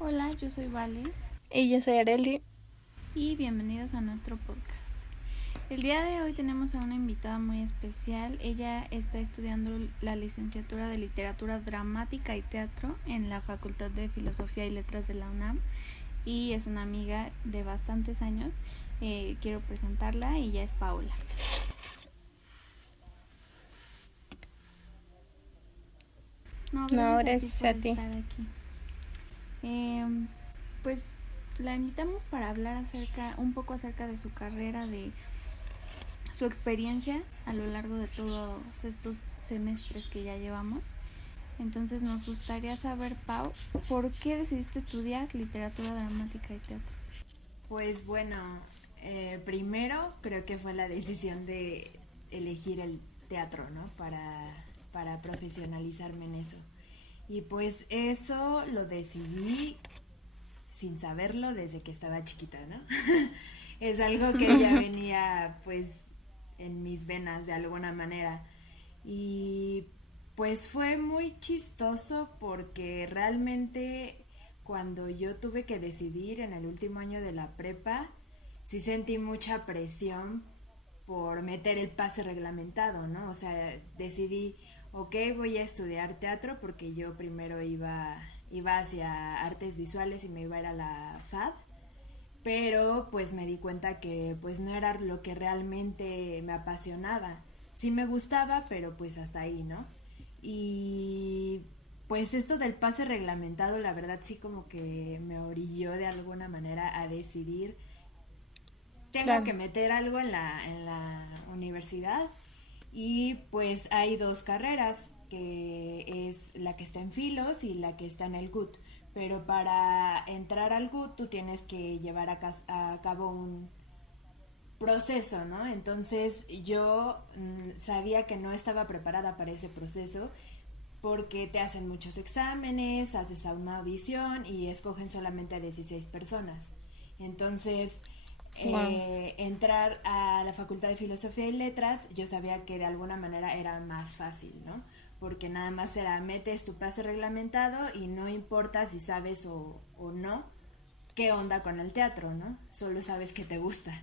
Hola, yo soy Vale Y yo soy Areli. y bienvenidos a nuestro podcast. El día de hoy tenemos a una invitada muy especial. Ella está estudiando la licenciatura de Literatura Dramática y Teatro en la Facultad de Filosofía y Letras de la UNAM y es una amiga de bastantes años. Quiero presentarla, ella es Paola. No, No, gracias a ti gracias por a ti. estar aquí. Pues la invitamos para hablar un poco acerca de su carrera, de su experiencia a lo largo de todos estos semestres que ya llevamos. Entonces nos gustaría saber, Pau, ¿por qué decidiste estudiar literatura dramática y teatro? Pues bueno, primero creo que fue la decisión de elegir el teatro, ¿no? Para profesionalizarme en eso. Y pues eso lo decidí sin saberlo desde que estaba chiquita, ¿no? Es algo que ya venía pues en mis venas de alguna manera. Y pues fue muy chistoso porque realmente cuando yo tuve que decidir en el último año de la prepa, sí sentí mucha presión por meter el pase reglamentado, ¿no? O sea, decidí, ok, voy a estudiar teatro porque yo primero iba hacia artes visuales y me iba a ir a la FAD, pero pues me di cuenta que pues no era lo que realmente me apasionaba. Sí me gustaba, pero pues hasta ahí, ¿no? Y pues esto del pase reglamentado, la verdad sí como que me orilló de alguna manera a decidir, tengo Claro. que meter algo en la universidad y pues hay dos carreras, que es la que está en Filos y la que está en el GUT. Pero para entrar al GUT tú tienes que llevar a cabo un proceso, ¿no? Entonces yo sabía que no estaba preparada para ese proceso porque te hacen muchos exámenes, haces una audición y escogen solamente a 16 personas. Entonces, Wow. entrar a la Facultad de Filosofía y Letras, yo sabía que de alguna manera era más fácil, ¿no? Porque nada más era metes tu pase reglamentado y no importa si sabes o no qué onda con el teatro, ¿no? Solo sabes que te gusta.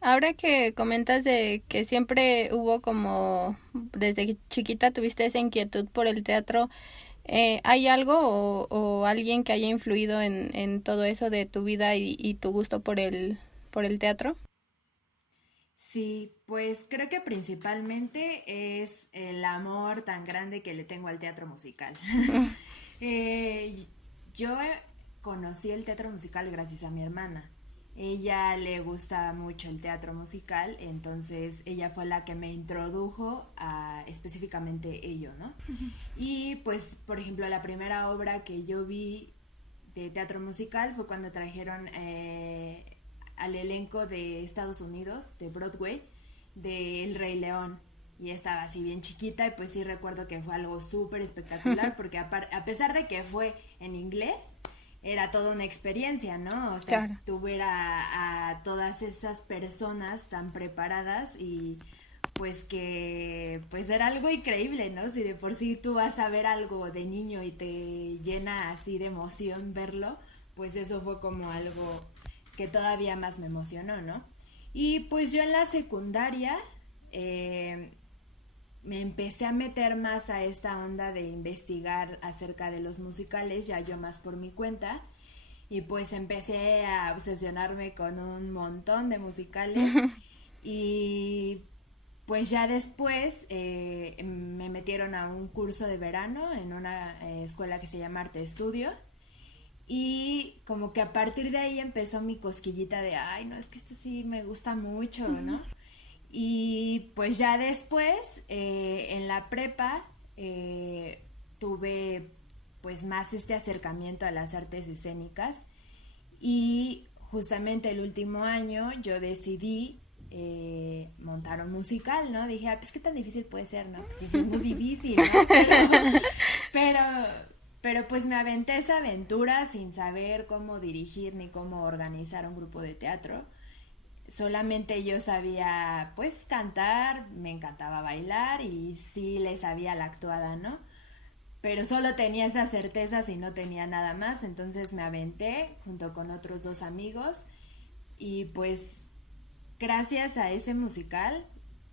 Ahora que comentas de que siempre hubo como, desde chiquita tuviste esa inquietud por el teatro, ¿hay algo o alguien que haya influido en todo eso de tu vida y tu gusto por el teatro? Sí, pues creo que principalmente es el amor tan grande que le tengo al teatro musical. Eh, yo conocí el teatro musical gracias a mi hermana. Ella le gusta mucho el teatro musical, entonces ella fue la que me introdujo a específicamente ello, ¿no? Y pues, por ejemplo, la primera obra que yo vi de teatro musical fue cuando trajeron al elenco de Estados Unidos, de Broadway, de El Rey León. Y estaba así bien chiquita y pues sí recuerdo que fue algo súper espectacular porque a pesar de que fue en inglés, era toda una experiencia, ¿no? O sea, Claro. tuve a todas esas personas tan preparadas y pues que pues era algo increíble, ¿no? Si de por sí tú vas a ver algo de niño y te llena así de emoción verlo, pues eso fue como algo que todavía más me emocionó, ¿no? Y pues yo en la secundaria eh, me empecé a meter más a esta onda de investigar acerca de los musicales, ya yo más por mi cuenta, y pues empecé a obsesionarme con un montón de musicales y pues ya después me metieron a un curso de verano en una escuela que se llama Arte Estudio y como que a partir de ahí empezó mi cosquillita de, ay, no, es que esto sí me gusta mucho, ¿no? Y pues ya después, en la prepa, tuve pues más este acercamiento a las artes escénicas y justamente el último año yo decidí montar un musical, ¿no? Dije, ah, pues qué tan difícil puede ser, ¿no? Pues sí, sí es muy difícil, ¿no? Pero, pero pues me aventé esa aventura sin saber cómo dirigir ni cómo organizar un grupo de teatro. Solamente yo sabía pues cantar, me encantaba bailar y sí le sabía la actuada, ¿no? pero solo tenía esas certezas y no tenía nada más, entonces me aventé junto con otros 2 amigos y pues gracias a ese musical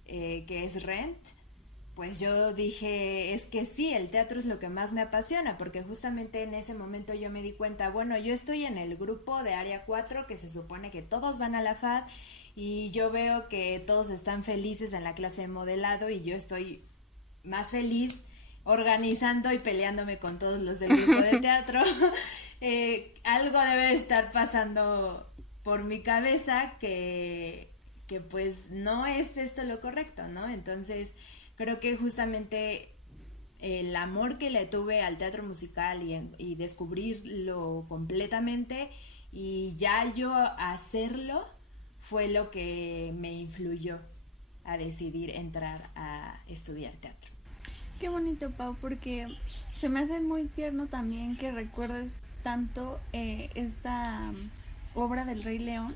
que es Rent, pues yo dije, es que sí, el teatro es lo que más me apasiona, porque justamente en ese momento yo me di cuenta, bueno, yo estoy en el grupo de Área 4, que se supone que todos van a la FAD, y yo veo que todos están felices en la clase de modelado, y yo estoy más feliz organizando y peleándome con todos los del grupo de teatro. Algo debe de estar pasando por mi cabeza que pues no es esto lo correcto, ¿no? Entonces creo que justamente el amor que le tuve al teatro musical y descubrirlo completamente y ya yo hacerlo fue lo que me influyó a decidir entrar a estudiar teatro. Qué bonito, Pau, porque se me hace muy tierno también que recuerdes tanto esta obra del Rey León.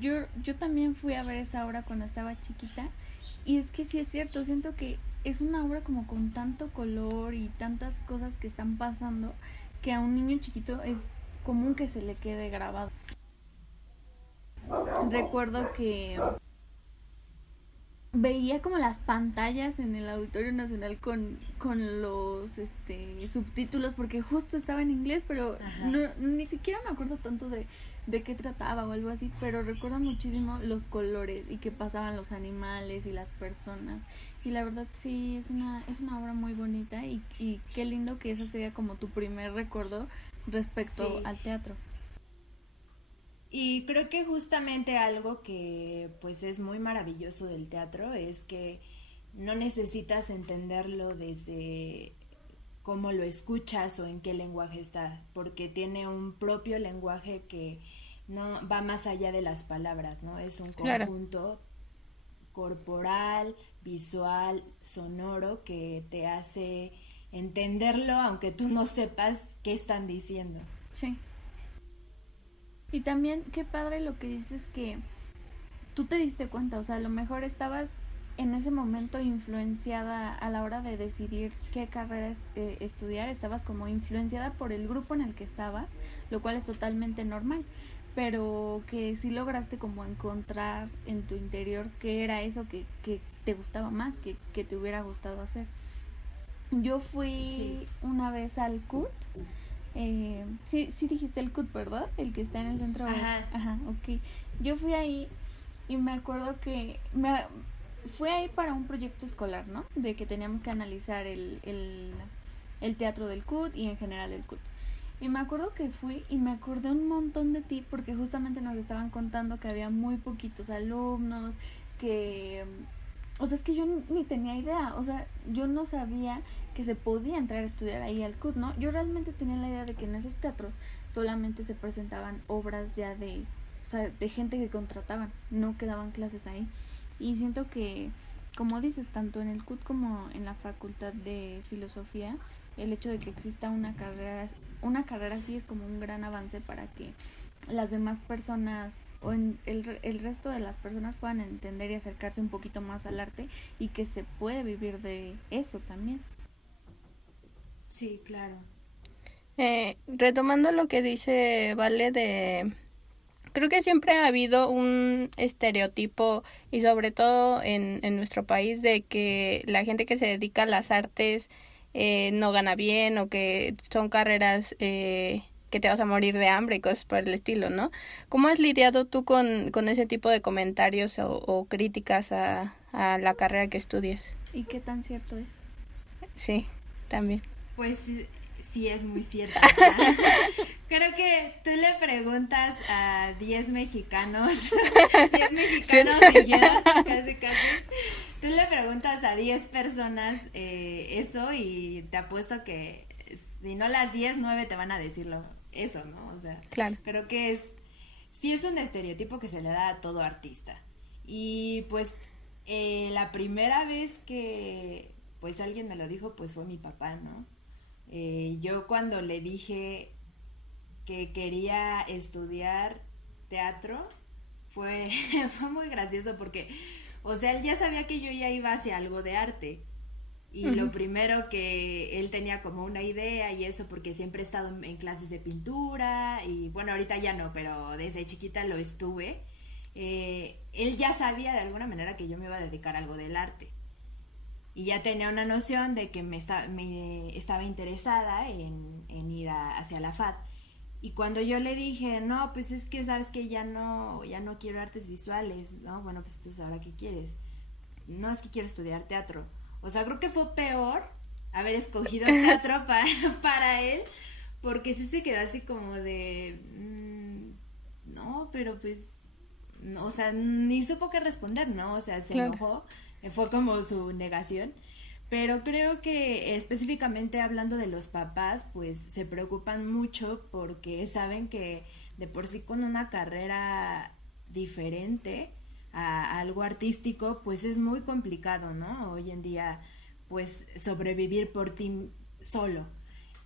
Yo también fui a ver esa obra cuando estaba chiquita y es que sí es cierto, siento que es una obra como con tanto color y tantas cosas que están pasando que a un niño chiquito es común que se le quede grabado. Recuerdo que veía como las pantallas en el Auditorio Nacional con los subtítulos porque justo estaba en inglés, pero no, ni siquiera me acuerdo tanto de qué trataba o algo así, pero recuerdo muchísimo los colores y que pasaban los animales y las personas, y la verdad sí es una obra muy bonita y qué lindo que ese sea como tu primer recuerdo respecto al teatro. Y creo que justamente algo que pues es muy maravilloso del teatro es que no necesitas entenderlo desde cómo lo escuchas o en qué lenguaje está, porque tiene un propio lenguaje que no va más allá de las palabras, ¿no? Es un conjunto corporal, visual, sonoro que te hace entenderlo aunque tú no sepas qué están diciendo. Sí. Y también qué padre lo que dices que tú te diste cuenta, o sea, a lo mejor estabas en ese momento influenciada a la hora de decidir qué carrera estudiar, estabas como influenciada por el grupo en el que estabas, lo cual es totalmente normal, pero que sí lograste como encontrar en tu interior qué era eso que te gustaba más, que te hubiera gustado hacer. Yo fui una vez al CUT. Sí dijiste el CUT, ¿verdad? El que está en el centro. Ajá, ok. Yo fui ahí y me acuerdo que fue ahí para un proyecto escolar, ¿no? De que teníamos que analizar el teatro del CUT y en general el CUT. Y me acuerdo que fui y me acordé un montón de ti porque justamente nos estaban contando que había muy poquitos alumnos, que... O sea, es que yo ni tenía idea, o sea, yo no sabía que se podía entrar a estudiar ahí al CUT, ¿no? Yo realmente tenía la idea de que en esos teatros solamente se presentaban obras ya de gente que contrataban, no que daban clases ahí. Y siento que, como dices, tanto en el CUT como en la Facultad de Filosofía, el hecho de que exista una carrera así es como un gran avance para que las demás personas o el resto de las personas puedan entender y acercarse un poquito más al arte y que se puede vivir de eso también. Sí, claro. Retomando lo que dice Vale creo que siempre ha habido un estereotipo y sobre todo en nuestro país de que la gente que se dedica a las artes no gana bien o que son carreras que te vas a morir de hambre y cosas por el estilo, ¿no? ¿Cómo has lidiado tú con ese tipo de comentarios o críticas a la carrera que estudias? ¿Y qué tan cierto es? Sí, también. Pues sí es muy cierto. Creo que tú le preguntas a 10 mexicanos, 10 mexicanos sí. casi. Tú le preguntas a 10 personas eso y te apuesto que si no las 10, 9 te van a decirlo eso, ¿no? O sea, claro. Creo que sí es un estereotipo que se le da a todo artista. Y pues la primera vez que pues alguien me lo dijo, pues fue mi papá, ¿no? Yo cuando le dije que quería estudiar teatro, fue muy gracioso porque, o sea, él ya sabía que yo ya iba hacia algo de arte, Y lo primero que él tenía como una idea y eso, porque siempre he estado en clases de pintura y bueno, ahorita ya no, pero desde chiquita lo estuve. Él ya sabía de alguna manera que yo me iba a dedicar a algo del arte. Y ya tenía una noción de que me estaba interesada en ir hacia la FAD. Y cuando yo le dije, no, pues es que sabes que ya no quiero artes visuales, ¿no? Bueno, pues entonces, ¿ahora qué quieres? No, es que quiero estudiar teatro. O sea, creo que fue peor haber escogido teatro para él, porque sí se quedó así como de, no, pero pues, no, o sea, ni supo qué responder, ¿no? O sea, se enojó, fue como su negación. Pero creo que específicamente hablando de los papás, pues se preocupan mucho porque saben que de por sí con una carrera diferente a algo artístico, pues es muy complicado, ¿no? Hoy en día, pues sobrevivir por ti solo.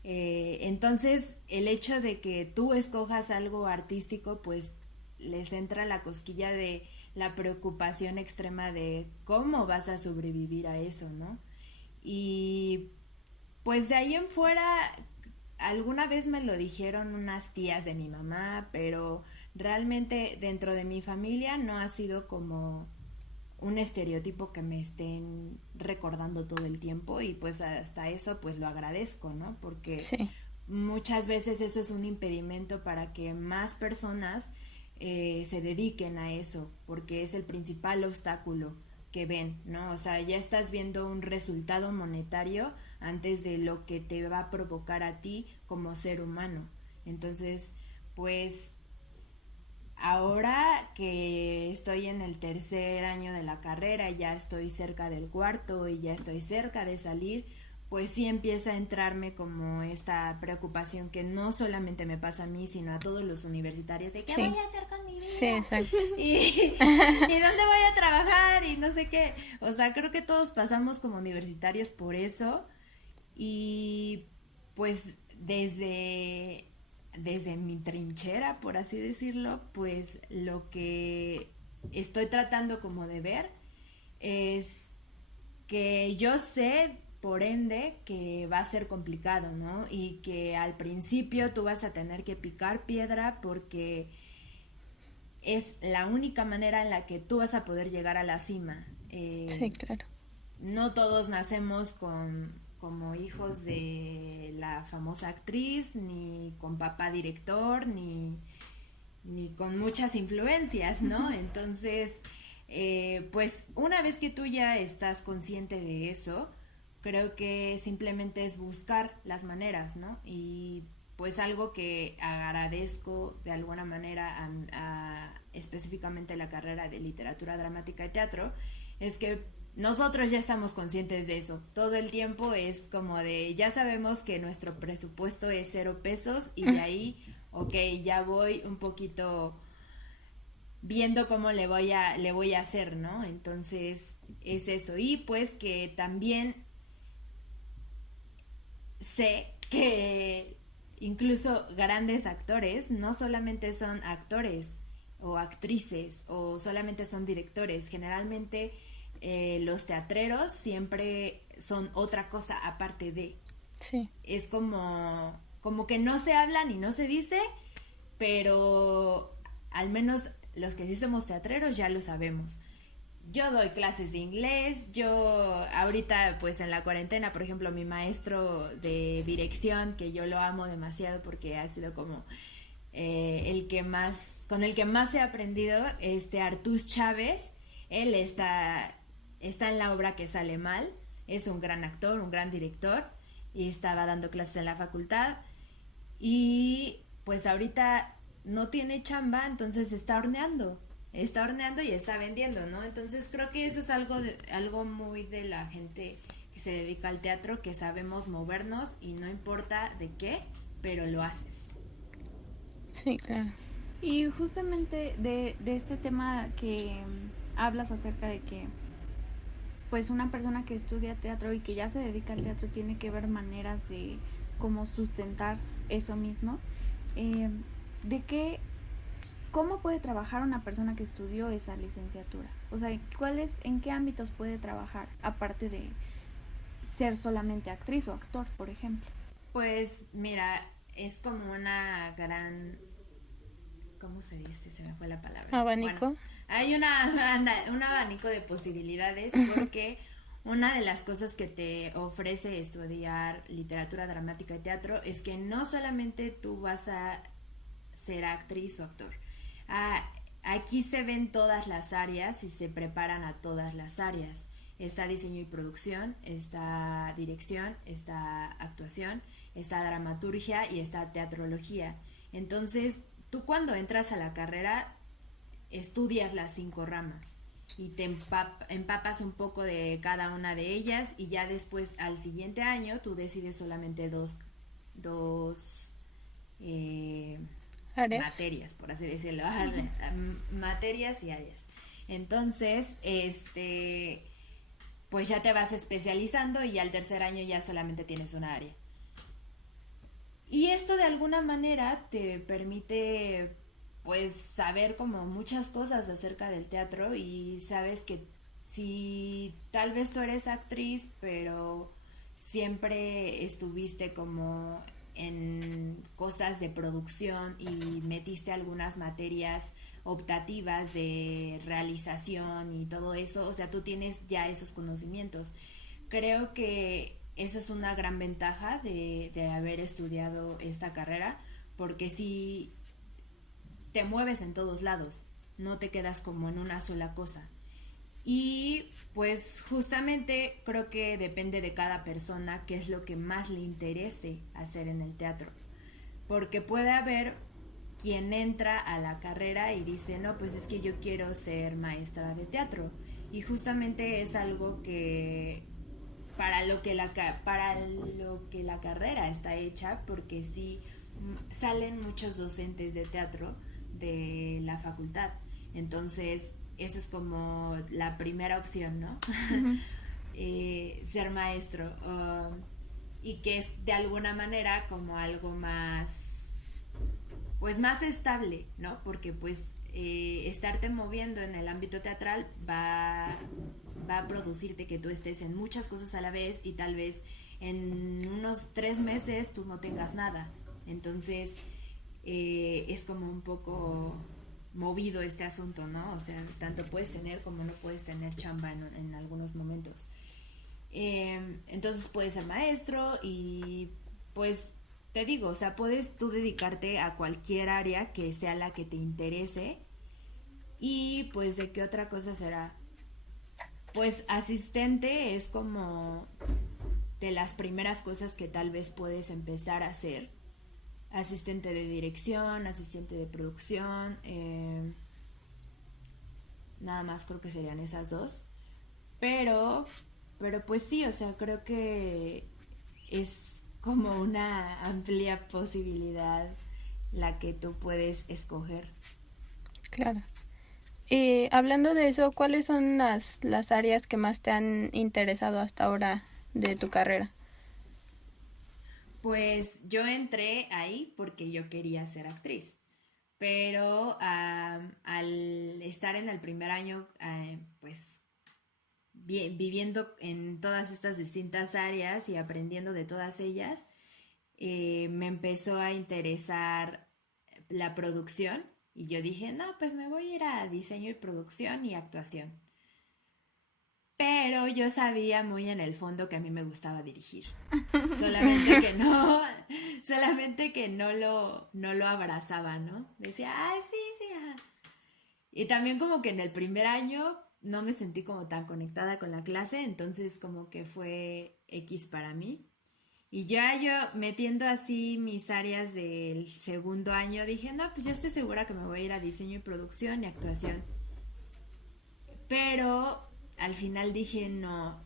Entonces, el hecho de que tú escojas algo artístico, pues les entra la cosquilla de la preocupación extrema de cómo vas a sobrevivir a eso, ¿no? Y pues de ahí en fuera, alguna vez me lo dijeron unas tías de mi mamá, pero realmente dentro de mi familia no ha sido como un estereotipo que me estén recordando todo el tiempo y pues hasta eso pues lo agradezco, ¿no? Porque muchas veces eso es un impedimento para que más personas se dediquen a eso, porque es el principal obstáculo que ven, ¿no? O sea, ya estás viendo un resultado monetario antes de lo que te va a provocar a ti como ser humano. Entonces, pues ahora que estoy en el tercer año de la carrera, ya estoy cerca del cuarto y ya estoy cerca de salir, pues sí empieza a entrarme como esta preocupación que no solamente me pasa a mí, sino a todos los universitarios de ¿qué voy a hacer con mi vida? Sí, exacto. ¿Y dónde voy a trabajar? Y no sé qué. O sea, creo que todos pasamos como universitarios por eso y pues desde mi trinchera, por así decirlo, pues lo que estoy tratando como de ver es que yo sé, por ende, que va a ser complicado, ¿no? Y que al principio tú vas a tener que picar piedra porque es la única manera en la que tú vas a poder llegar a la cima. Sí, claro. No todos nacemos como hijos de la famosa actriz, ni con papá director, ni con muchas influencias, ¿no? Entonces, pues una vez que tú ya estás consciente de eso, creo que simplemente es buscar las maneras, ¿no? Y pues algo que agradezco de alguna manera a específicamente la carrera de literatura dramática y teatro, es que nosotros ya estamos conscientes de eso. Todo el tiempo es como de, ya sabemos que nuestro presupuesto es 0 pesos y de ahí, ok, ya voy un poquito viendo cómo le voy a hacer, ¿no? Entonces es eso. Y pues que también sé que incluso grandes actores no solamente son actores o actrices o solamente son directores. Generalmente los teatreros siempre son otra cosa aparte de. Sí. Es como que no se habla ni no se dice, pero al menos los que sí somos teatreros ya lo sabemos. Yo doy clases de inglés, yo ahorita pues en la cuarentena, por ejemplo, mi maestro de dirección, que yo lo amo demasiado porque ha sido como con el que más he aprendido, Artús Chávez, él está en la obra Que Sale Mal, es un gran actor, un gran director, y estaba dando clases en la facultad, y pues ahorita no tiene chamba, entonces está horneando y está vendiendo, ¿no? Entonces creo que eso es algo muy de la gente que se dedica al teatro, que sabemos movernos y no importa de qué, pero lo haces. Sí, claro. Y justamente de este tema que hablas acerca de que pues una persona que estudia teatro y que ya se dedica al teatro tiene que ver maneras de cómo sustentar eso mismo, ¿cómo puede trabajar una persona que estudió esa licenciatura? O sea, ¿en qué ámbitos puede trabajar? Aparte de ser solamente actriz o actor, por ejemplo? Pues mira, es como una gran... ¿Cómo se dice? Se me fue la palabra. ¿Abanico? Bueno, hay un abanico de posibilidades porque una de las cosas que te ofrece estudiar literatura dramática y teatro es que no solamente tú vas a ser actriz o actor. Aquí se ven todas las áreas y se preparan a todas las áreas. Está diseño y producción, está dirección, está actuación, está dramaturgia y está teatrología. Entonces, tú cuando entras a la carrera estudias las 5 ramas y te empapas un poco de cada una de ellas y ya después al siguiente año tú decides solamente dos ¿Áreas? materias, por así decirlo, materias y áreas. Entonces, pues ya te vas especializando y al tercer año ya solamente tienes una área. Y esto de alguna manera te permite pues saber como muchas cosas acerca del teatro y sabes que si tal vez tú eres actriz, pero siempre estuviste como en cosas de producción y metiste algunas materias optativas de realización y todo eso, o sea, tú tienes ya esos conocimientos. Creo que esa es una gran ventaja de haber estudiado esta carrera, porque si te mueves en todos lados, no te quedas como en una sola cosa. Y pues justamente creo que depende de cada persona qué es lo que más le interese hacer en el teatro. Porque puede haber quien entra a la carrera y dice, no, pues es que yo quiero ser maestra de teatro. Y justamente es algo que para lo que la carrera está hecha, porque sí salen muchos docentes de teatro de la facultad. Entonces, esa es como la primera opción, ¿no? Uh-huh. Ser maestro. Y que es de alguna manera como algo más, pues más estable, ¿no? Porque pues estarte moviendo en el ámbito teatral va a producirte que tú estés en muchas cosas a la vez y tal vez en unos 3 meses tú no tengas nada. Entonces es como un poco movido este asunto, ¿no? O sea, tanto puedes tener como no puedes tener chamba en algunos momentos. Entonces puedes ser maestro y pues te digo, o sea, puedes tú dedicarte a cualquier área que sea la que te interese. Y pues de qué otra cosa será. Pues asistente es como de las primeras cosas que tal vez puedes empezar a hacer. Asistente de dirección, asistente de producción, nada más creo que serían esas dos. Pero pues sí, o sea, creo que es como una amplia posibilidad la que tú puedes escoger. Claro. Hablando de eso, ¿cuáles son las áreas que más te han interesado hasta ahora de tu carrera? Pues yo entré ahí porque yo quería ser actriz, pero al estar en el primer año, pues viviendo en todas estas distintas áreas y aprendiendo de todas ellas, me empezó a interesar la producción y yo dije, no, pues me voy a ir a diseño y producción y actuación. Pero yo sabía muy en el fondo que a mí me gustaba dirigir. Solamente que no, solamente que no lo abrazaba, ¿no? Decía, ay, sí, sí, ajá. Y también como que en el primer año no me sentí como tan conectada con la clase, entonces como que fue X para mí. Y ya yo metiendo así mis áreas del segundo año, dije, no, pues ya estoy segura que me voy a ir a diseño y producción y actuación. Pero al final dije, no,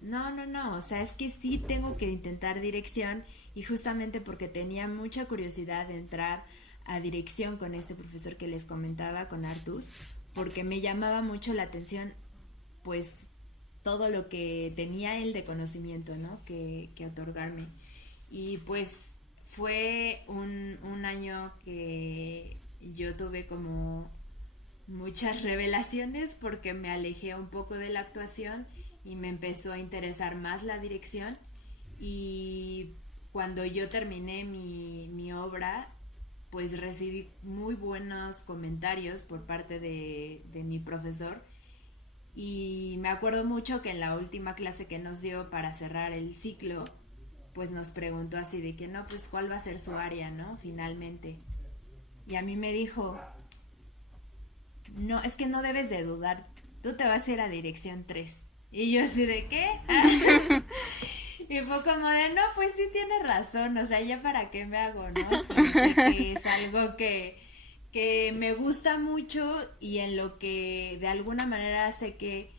o sea, es que sí tengo que intentar dirección y justamente porque tenía mucha curiosidad de entrar a dirección con este profesor que les comentaba, con Artus, porque me llamaba mucho la atención, pues, todo lo que tenía él de conocimiento, ¿no? Que otorgarme. Y pues fue un año que yo tuve como muchas revelaciones porque me alejé un poco de la actuación y me empezó a interesar más la dirección. Y cuando yo terminé mi obra, pues recibí muy buenos comentarios por parte de mi profesor. Y me acuerdo mucho que en la última clase que nos dio para cerrar el ciclo, pues nos preguntó así de que no, pues cuál va a ser su área, ¿no? Finalmente. Y a mí me dijo, no, es que no debes de dudar, tú te vas a ir a dirección 3. Y yo así de ¿qué? Y fue como de no, pues sí tiene razón, o sea, ya para qué me hago, ¿no? O sea, que es algo que me gusta mucho y en lo que de alguna manera sé que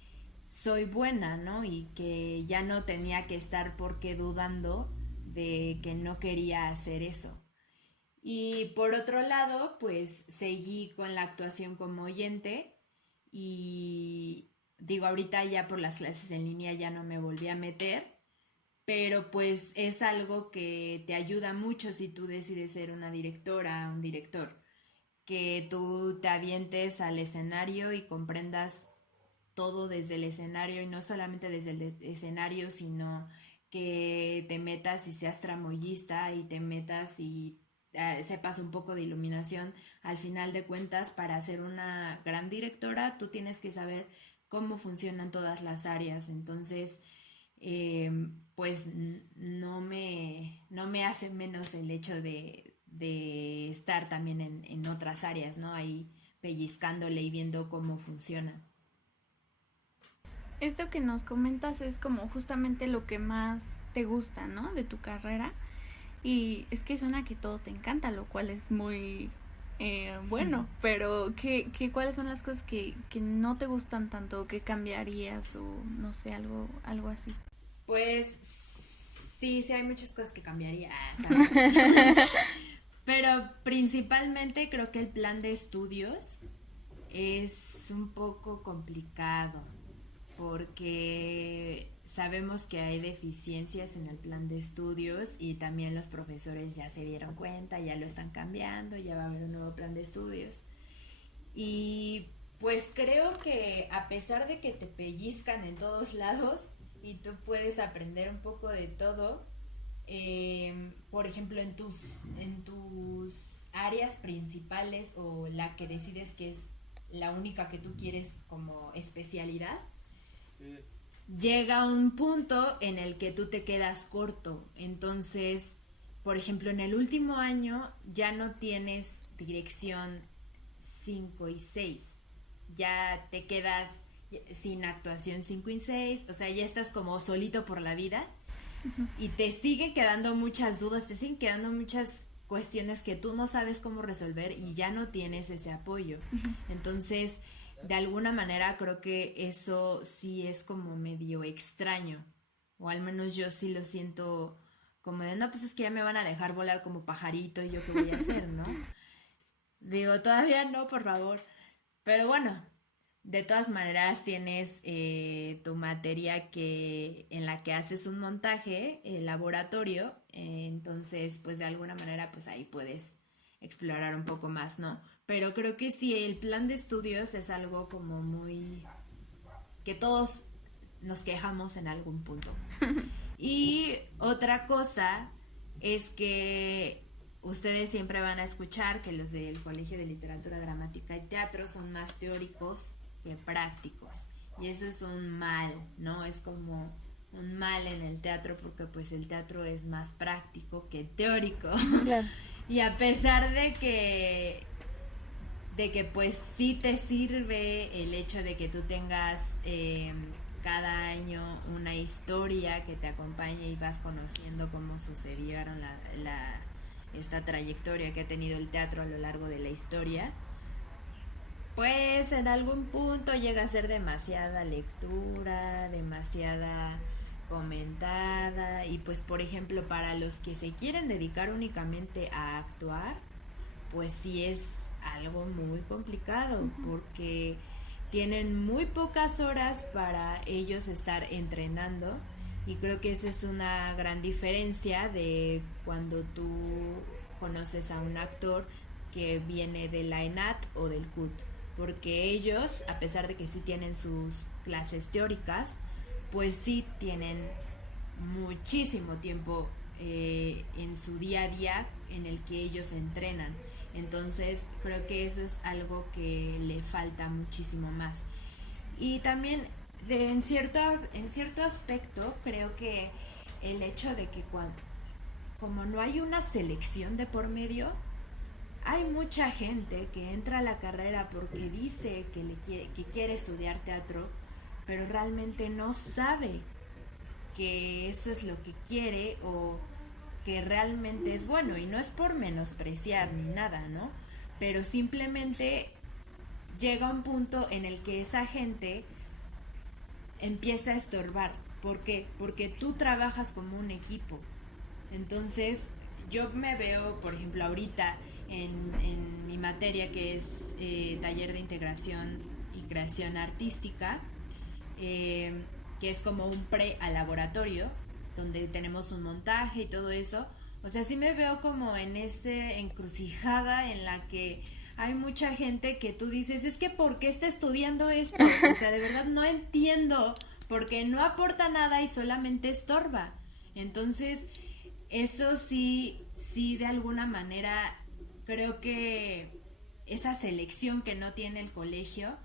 soy buena, ¿no? Y que ya no tenía que estar porque dudando de que no quería hacer eso. Y por otro lado, pues seguí con la actuación como oyente y digo, ahorita ya por las clases en línea ya no me volví a meter, pero pues es algo que te ayuda mucho si tú decides ser una directora, un director, que tú te avientes al escenario y comprendas todo desde el escenario y no solamente desde el escenario, sino que te metas y seas tramoyista y te metas y sepas un poco de iluminación. Al final de cuentas, para ser una gran directora, tú tienes que saber cómo funcionan todas las áreas. Entonces, pues no me hace menos el hecho de estar también en otras áreas, ¿no? Ahí pellizcándole y viendo cómo funciona. Esto que nos comentas es como justamente lo que más te gusta, ¿no? De tu carrera. Y es que suena que todo te encanta, lo cual es muy bueno. Pero ¿cuáles son las cosas que no te gustan tanto, que cambiarías o no sé, algo así? Pues sí hay muchas cosas que cambiaría. Pero principalmente creo que el plan de estudios es un poco complicado porque sabemos que hay deficiencias en el plan de estudios y también los profesores ya se dieron cuenta, ya lo están cambiando, ya va a haber un nuevo plan de estudios. Y pues creo que a pesar de que te pellizcan en todos lados y tú puedes aprender un poco de todo, por ejemplo en tus áreas principales o la que decides que es la única que tú quieres como especialidad, llega un punto en el que tú te quedas corto. Entonces, por ejemplo, en el último año ya no tienes dirección 5 y 6, ya te quedas sin actuación 5 y 6, o sea, ya estás como solito por la vida. Y te siguen quedando muchas dudas, te siguen quedando muchas cuestiones que tú no sabes cómo resolver y ya no tienes ese apoyo. Entonces, de alguna manera creo que eso sí es como medio extraño, o al menos yo sí lo siento como de, no, pues es que ya me van a dejar volar como pajarito y yo qué voy a hacer, ¿no? Digo, todavía no, por favor. Pero bueno, de todas maneras tienes tu materia en la que haces un montaje, el laboratorio, entonces pues de alguna manera pues ahí puedes explorar un poco más, ¿no? Pero creo que sí, el plan de estudios es algo como muy que todos nos quejamos en algún punto. Y otra cosa es que ustedes siempre van a escuchar que los del Colegio de Literatura Dramática y Teatro son más teóricos que prácticos. Y eso es un mal, ¿no? Es como un mal en el teatro porque pues el teatro es más práctico que teórico. Claro. Y a pesar de que pues sí te sirve el hecho de que tú tengas cada año una historia que te acompañe y vas conociendo cómo sucedieron esta trayectoria que ha tenido el teatro a lo largo de la historia, pues en algún punto llega a ser demasiada lectura, demasiada comentada, y pues por ejemplo para los que se quieren dedicar únicamente a actuar, pues sí es algo muy complicado porque tienen muy pocas horas para ellos estar entrenando, y creo que esa es una gran diferencia de cuando tú conoces a un actor que viene de la ENAT o del CUT, porque ellos, a pesar de que sí tienen sus clases teóricas, pues sí tienen muchísimo tiempo en su día a día en el que ellos entrenan. Entonces creo que eso es algo que le falta muchísimo más. Y también en cierto aspecto creo que el hecho de que como no hay una selección de por medio, hay mucha gente que entra a la carrera porque dice que quiere estudiar teatro, pero realmente no sabe que eso es lo que quiere o que realmente es bueno. Y no es por menospreciar ni nada, ¿no? Pero simplemente llega un punto en el que esa gente empieza a estorbar. ¿Por qué? Porque tú trabajas como un equipo. Entonces, yo me veo, por ejemplo, ahorita en mi materia que es taller de integración y creación artística, que es como un pre al laboratorio, donde tenemos un montaje y todo eso. O sea, sí me veo como en esa encrucijada en la que hay mucha gente que tú dices, es que ¿por qué está estudiando esto? O sea, de verdad no entiendo, porque no aporta nada y solamente estorba. Entonces, eso sí, de alguna manera, creo que esa selección que no tiene el colegio,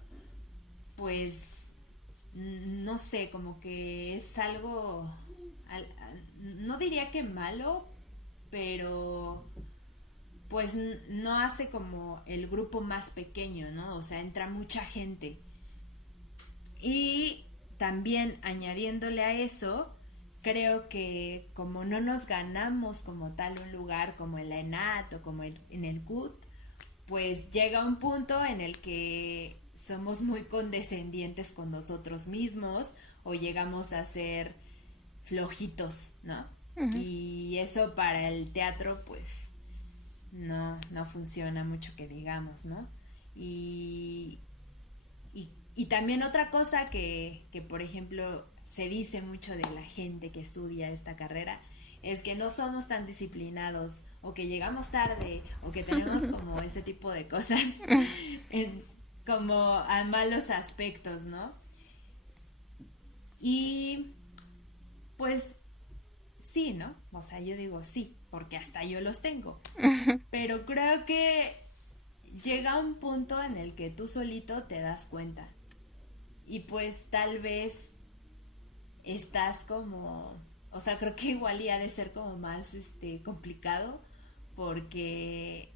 pues, no sé, como que es algo, no diría que malo, pero pues no hace como el grupo más pequeño, ¿no? O sea, entra mucha gente. Y también añadiéndole a eso, creo que como no nos ganamos como tal un lugar como en la ENAT o como en el CUT, pues llega un punto en el que somos muy condescendientes con nosotros mismos o llegamos a ser flojitos, ¿no? Uh-huh. Y eso para el teatro pues no funciona mucho que digamos, ¿no? Y también otra cosa que por ejemplo se dice mucho de la gente que estudia esta carrera es que no somos tan disciplinados o que llegamos tarde o que tenemos como ese tipo de cosas como a malos aspectos, ¿no? Y pues sí, ¿no? O sea, yo digo sí, porque hasta yo los tengo. Pero creo que llega un punto en el que tú solito te das cuenta. Y pues tal vez estás como, o sea, creo que igual ya ha de ser como más complicado porque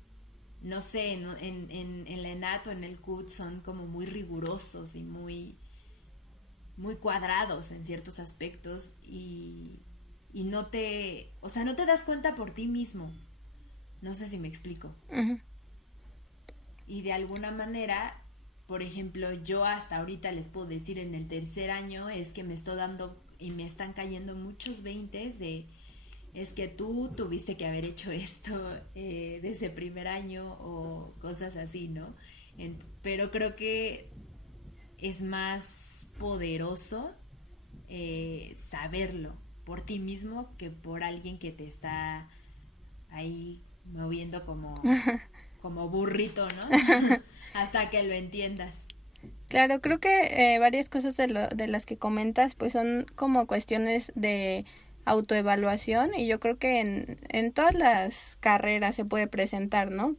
no sé, en la ENAT o en el CUT son como muy rigurosos y muy cuadrados en ciertos aspectos y no te das cuenta por ti mismo. No sé si me explico. Uh-huh. Y de alguna manera, por ejemplo, yo hasta ahorita les puedo decir en el tercer año es que me estoy dando y me están cayendo muchos 20 de es que tú tuviste que haber hecho esto desde primer año o cosas así, ¿no? Pero creo que es más poderoso saberlo por ti mismo que por alguien que te está ahí moviendo como burrito, ¿no? Hasta que lo entiendas. Claro, creo que varias cosas de las que comentas pues son como cuestiones de autoevaluación y yo creo que en todas las carreras se puede presentar, ¿no?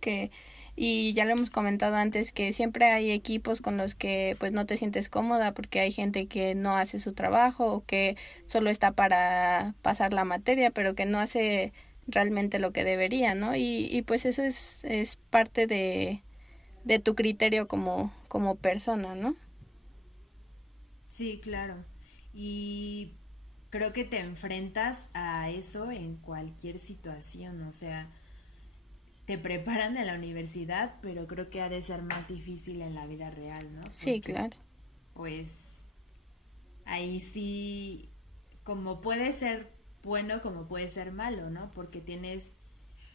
Y ya lo hemos comentado antes que siempre hay equipos con los que pues no te sientes cómoda porque hay gente que no hace su trabajo o que solo está para pasar la materia pero que no hace realmente lo que debería, ¿no? Y pues eso es parte de tu criterio como persona, ¿no? Sí, claro. Y creo que te enfrentas a eso en cualquier situación, o sea, te preparan en la universidad, pero creo que ha de ser más difícil en la vida real, ¿no? Porque, sí, claro. Pues ahí sí, como puede ser bueno, como puede ser malo, ¿no? Porque tienes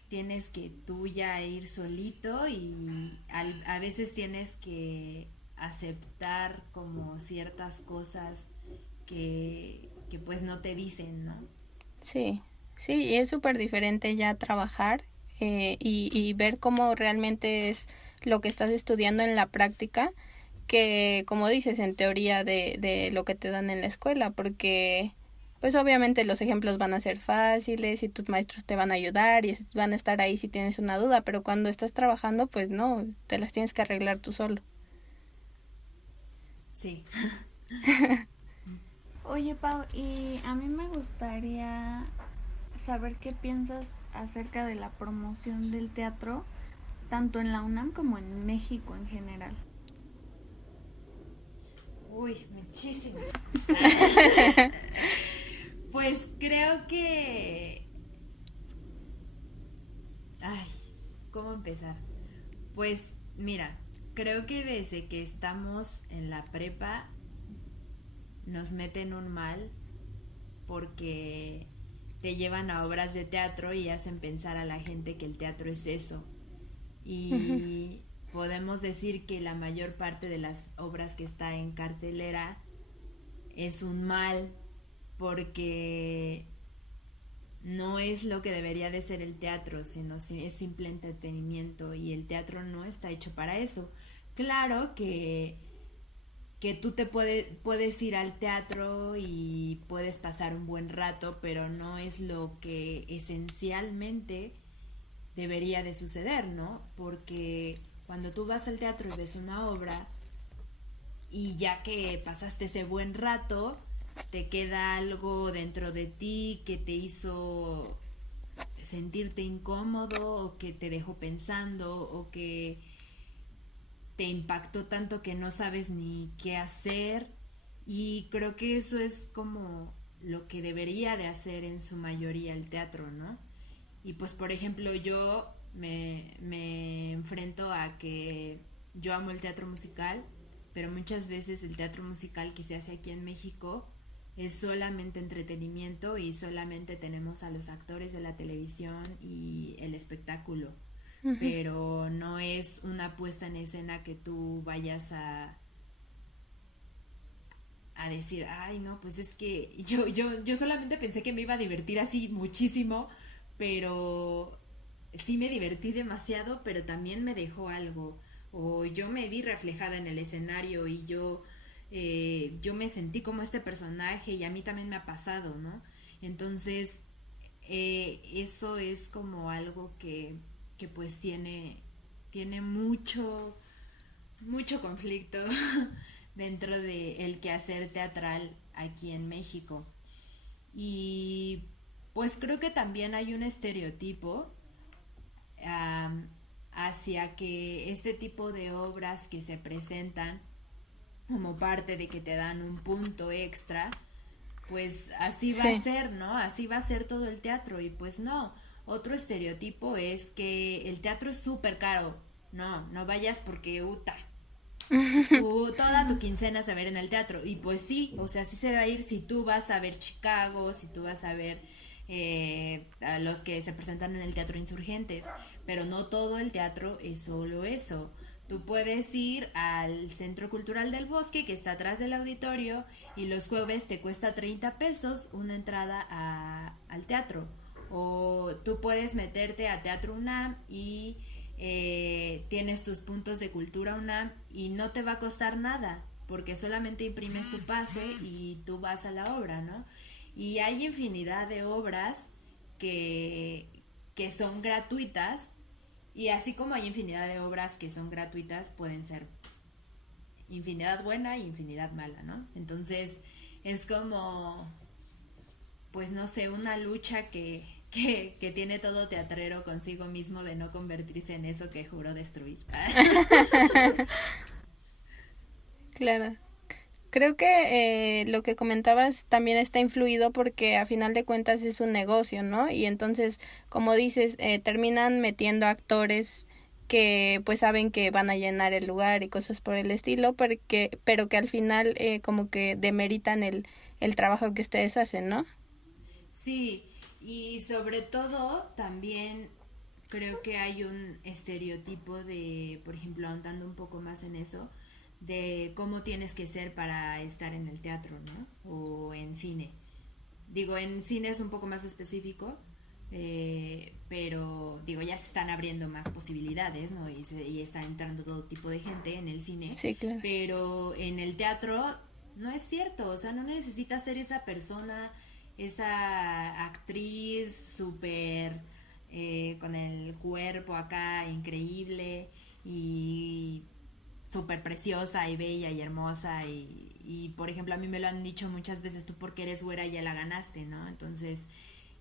que tú ya ir solito y a veces tienes que aceptar como ciertas cosas que pues no te dicen, ¿no? Sí, y es súper diferente ya trabajar y ver cómo realmente es lo que estás estudiando en la práctica que, como dices, en teoría de lo que te dan en la escuela, porque pues obviamente los ejemplos van a ser fáciles y tus maestros te van a ayudar y van a estar ahí si tienes una duda, pero cuando estás trabajando, pues no, te las tienes que arreglar tú solo. Sí. Oye, Pau, y a mí me gustaría saber qué piensas acerca de la promoción del teatro, tanto en la UNAM como en México en general. Uy, muchísimas. Pues creo que... Ay, ¿cómo empezar? Pues mira, creo que desde que estamos en la prepa nos meten un mal porque te llevan a obras de teatro y hacen pensar a la gente que el teatro es eso. Y podemos decir que la mayor parte de las obras que está en cartelera es un mal porque no es lo que debería de ser el teatro, sino es simple entretenimiento y el teatro no está hecho para eso. Claro que tú puedes ir al teatro y puedes pasar un buen rato, pero no es lo que esencialmente debería de suceder, ¿no? Porque cuando tú vas al teatro y ves una obra y ya que pasaste ese buen rato, te queda algo dentro de ti que te hizo sentirte incómodo o que te dejó pensando o que te impactó tanto que no sabes ni qué hacer, y creo que eso es como lo que debería de hacer en su mayoría el teatro, ¿no? Y pues por ejemplo yo me enfrento a que yo amo el teatro musical, pero muchas veces el teatro musical que se hace aquí en México es solamente entretenimiento y solamente tenemos a los actores de la televisión y el espectáculo, Ujú. pero no es una puesta en escena que tú vayas a decir, ay no, pues es que yo solamente pensé que me iba a divertir así muchísimo, pero sí me divertí demasiado, pero también me dejó algo, o yo me vi reflejada en el escenario y yo me sentí como este personaje y a mí también me ha pasado, ¿no? Entonces, eso es como algo que pues tiene mucho conflicto dentro de el quehacer teatral aquí en México. Y pues creo que también hay un estereotipo um, hacia que este tipo de obras que se presentan como parte de que te dan un punto extra, pues así va a Sí. ser, ¿no? Así va a ser todo el teatro y pues no. Otro estereotipo es que el teatro es súper caro. No, no vayas porque toda tu quincena se va a ver en el teatro. Y pues sí, o sea, sí se va a ir si tú vas a ver Chicago, si tú vas a ver a los que se presentan en el Teatro Insurgentes. Pero no todo el teatro es solo eso. Tú puedes ir al Centro Cultural del Bosque, que está atrás del auditorio, y los jueves te cuesta 30 pesos una entrada al teatro. O tú puedes meterte a Teatro UNAM y tienes tus puntos de cultura UNAM y no te va a costar nada porque solamente imprimes tu pase y tú vas a la obra, ¿no? Y hay infinidad de obras que, que son gratuitas, y así como hay infinidad de obras que son gratuitas, pueden ser infinidad buena y infinidad mala, ¿no? Entonces es como, pues no sé, una lucha que tiene todo teatrero consigo mismo de no convertirse en eso que juró destruir. Claro. Creo que lo que comentabas también está influido porque a final de cuentas es un negocio, ¿no? Y entonces, como dices, terminan metiendo actores que pues saben que van a llenar el lugar y cosas por el estilo, pero que al final como que demeritan el trabajo que ustedes hacen, ¿no? Sí, y sobre todo también creo que hay un estereotipo de, por ejemplo, ahondando un poco más en eso, de cómo tienes que ser para estar en el teatro, ¿no? O en cine. Digo, en cine es un poco más específico, pero digo, ya se están abriendo más posibilidades, ¿no? Y está entrando todo tipo de gente en el cine. Sí, claro. Pero en el teatro no es cierto, o sea, no necesitas ser esa persona, esa actriz súper con el cuerpo acá increíble y súper preciosa y bella y hermosa y por ejemplo a mí me lo han dicho muchas veces, tú porque eres güera ya la ganaste, ¿no? Entonces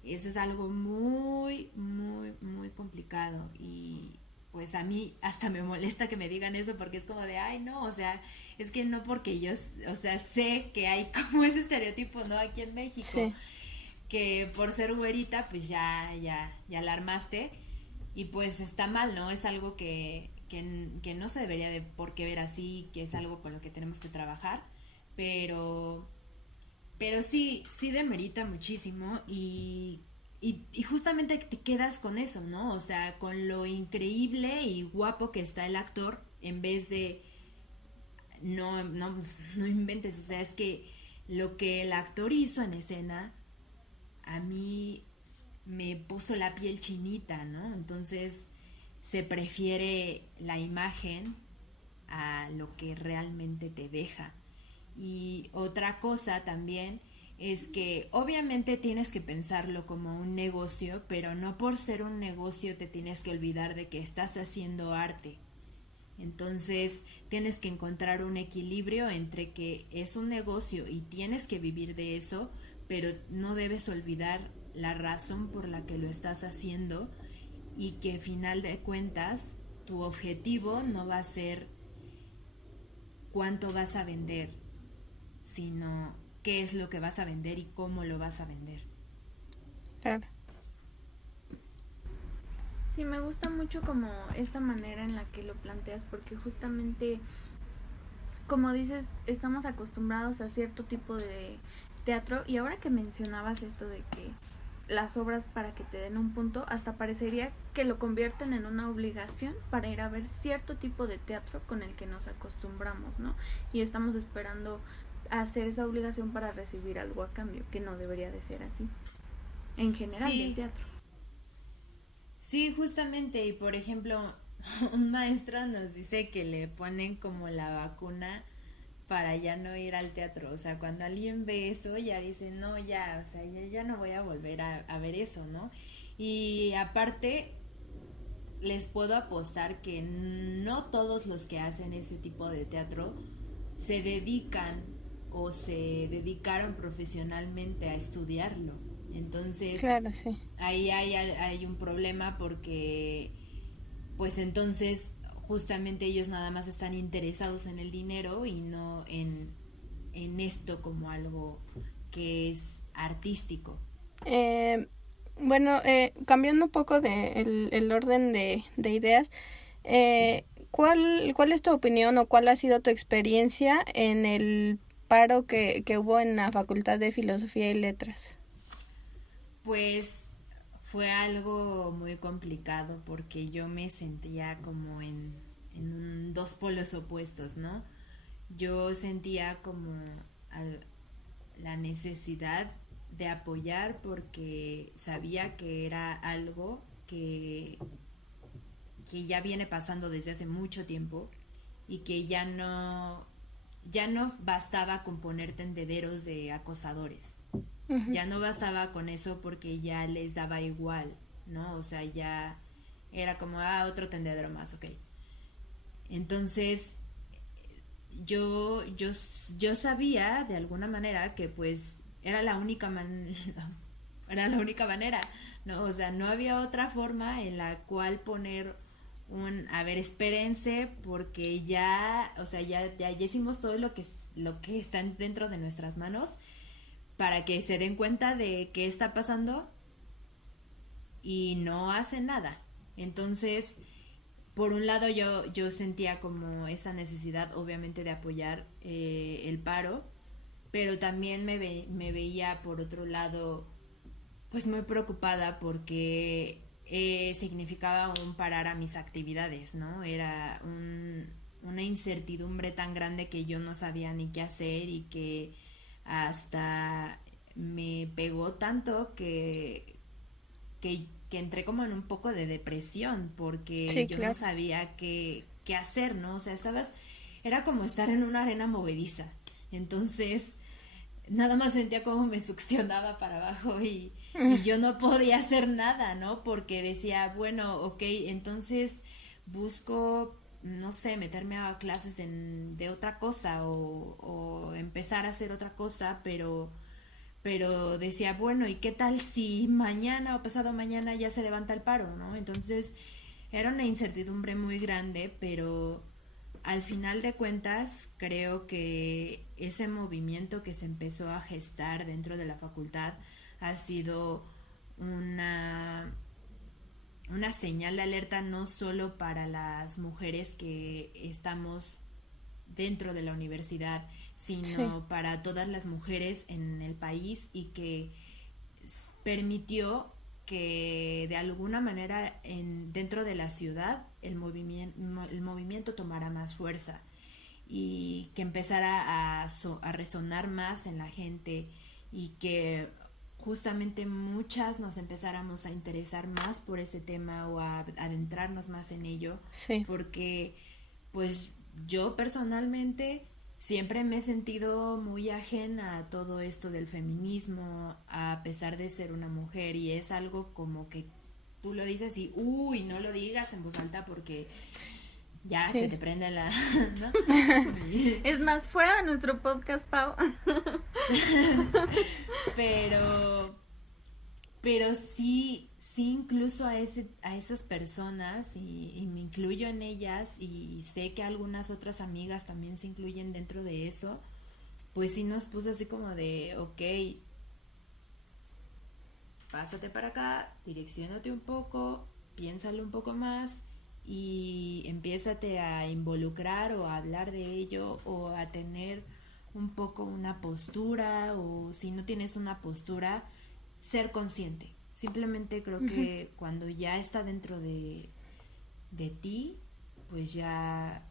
eso es algo muy, muy, muy complicado y pues a mí hasta me molesta que me digan eso porque es como de, ay no, o sea, es que no porque yo, o sea, sé que hay como ese estereotipo, ¿no? Aquí en México, Sí. que por ser güerita pues ya la armaste y pues está mal, ¿no? Es algo que no se debería de por qué ver así, que es algo con lo que tenemos que trabajar, pero sí demerita muchísimo y justamente te quedas con eso, ¿no? O sea, con lo increíble y guapo que está el actor en vez de no inventes, o sea, es que lo que el actor hizo en escena a mí me puso la piel chinita, ¿no? Entonces se prefiere la imagen a lo que realmente te deja. Y otra cosa también es que obviamente tienes que pensarlo como un negocio, pero no por ser un negocio te tienes que olvidar de que estás haciendo arte. Entonces tienes que encontrar un equilibrio entre que es un negocio y tienes que vivir de eso, pero no debes olvidar la razón por la que lo estás haciendo y que al final de cuentas tu objetivo no va a ser cuánto vas a vender, sino qué es lo que vas a vender y cómo lo vas a vender. Claro. Sí, me gusta mucho como esta manera en la que lo planteas porque justamente, como dices, estamos acostumbrados a cierto tipo de teatro y ahora que mencionabas esto de que las obras para que te den un punto, hasta parecería que lo convierten en una obligación para ir a ver cierto tipo de teatro con el que nos acostumbramos, ¿no? Y estamos esperando hacer esa obligación para recibir algo a cambio, que no debería de ser así, en general del Sí, teatro. sí, justamente, y por ejemplo, un maestro nos dice que le ponen como la vacuna para ya no ir al teatro, o sea, cuando alguien ve eso ya dice, no, ya, o sea, ya no voy a volver a ver eso, ¿no? Y aparte, les puedo apostar que no todos los que hacen ese tipo de teatro se dedican o se dedicaron profesionalmente a estudiarlo. Entonces, Claro, sí. ahí hay un problema porque pues entonces justamente ellos nada más están interesados en el dinero y no en esto como algo que es artístico. Eh, bueno, cambiando un poco de el orden de ideas, ¿cuál es tu opinión o cuál ha sido tu experiencia en el paro que hubo en la Facultad de Filosofía y Letras? Pues fue algo muy complicado porque yo me sentía como dos polos opuestos, ¿no? Yo sentía como al- la necesidad de apoyar porque sabía que era algo que ya viene pasando desde hace mucho tiempo y que ya no bastaba con poner tendederos de acosadores. Ujú. Ya no bastaba con eso porque ya les daba igual, ¿no? O sea, ya era como, otro tendedero más, ok. Entonces, yo sabía de alguna manera que pues era la única era la única manera, ¿no? O sea, no había otra forma en la cual poner a ver, espérense, porque ya, o sea, ya hicimos todo lo que está dentro de nuestras manos para que se den cuenta de qué está pasando y no hacen nada. Entonces, por un lado yo sentía como esa necesidad obviamente de apoyar el paro, pero también me veía por otro lado pues muy preocupada porque significaba un parar a mis actividades, ¿no? Era una incertidumbre tan grande que yo no sabía ni qué hacer y que hasta me pegó tanto que entré como en un poco de depresión porque Sí, yo no claro. sabía qué hacer, ¿no? O sea, era como estar en una arena movediza. Entonces, nada más sentía como me succionaba para abajo y yo no podía hacer nada, ¿no? Porque decía, bueno, ok, entonces busco, no sé, meterme a clases de otra cosa o empezar a hacer otra cosa, pero decía, bueno, ¿y qué tal si mañana o pasado mañana ya se levanta el paro, ¿no? Entonces era una incertidumbre muy grande, pero al final de cuentas creo que ese movimiento que se empezó a gestar dentro de la facultad ha sido una una señal de alerta no solo para las mujeres que estamos dentro de la universidad, Sí. sino para todas las mujeres en el país y que permitió que de alguna manera dentro de la ciudad el movimiento tomara más fuerza y que empezara a resonar más en la gente y que justamente muchas nos empezáramos a interesar más por ese tema o a adentrarnos más en ello, Sí. porque pues yo personalmente siempre me he sentido muy ajena a todo esto del feminismo, a pesar de ser una mujer, y es algo como que tú lo dices y, uy, no lo digas en voz alta porque ya se Sí. te prende la, ¿no? Es más, fuera de nuestro podcast, Pau. pero pero sí, sí incluso a esas personas y me incluyo en ellas y sé que algunas otras amigas también se incluyen dentro de eso, pues sí nos puso así como de, ok, pásate para acá, direcciónate un poco, piénsalo un poco más y empiézate a involucrar o a hablar de ello o a tener un poco una postura, o si no tienes una postura, ser consciente. Simplemente creo Ujú. que cuando ya está dentro de ti, pues ya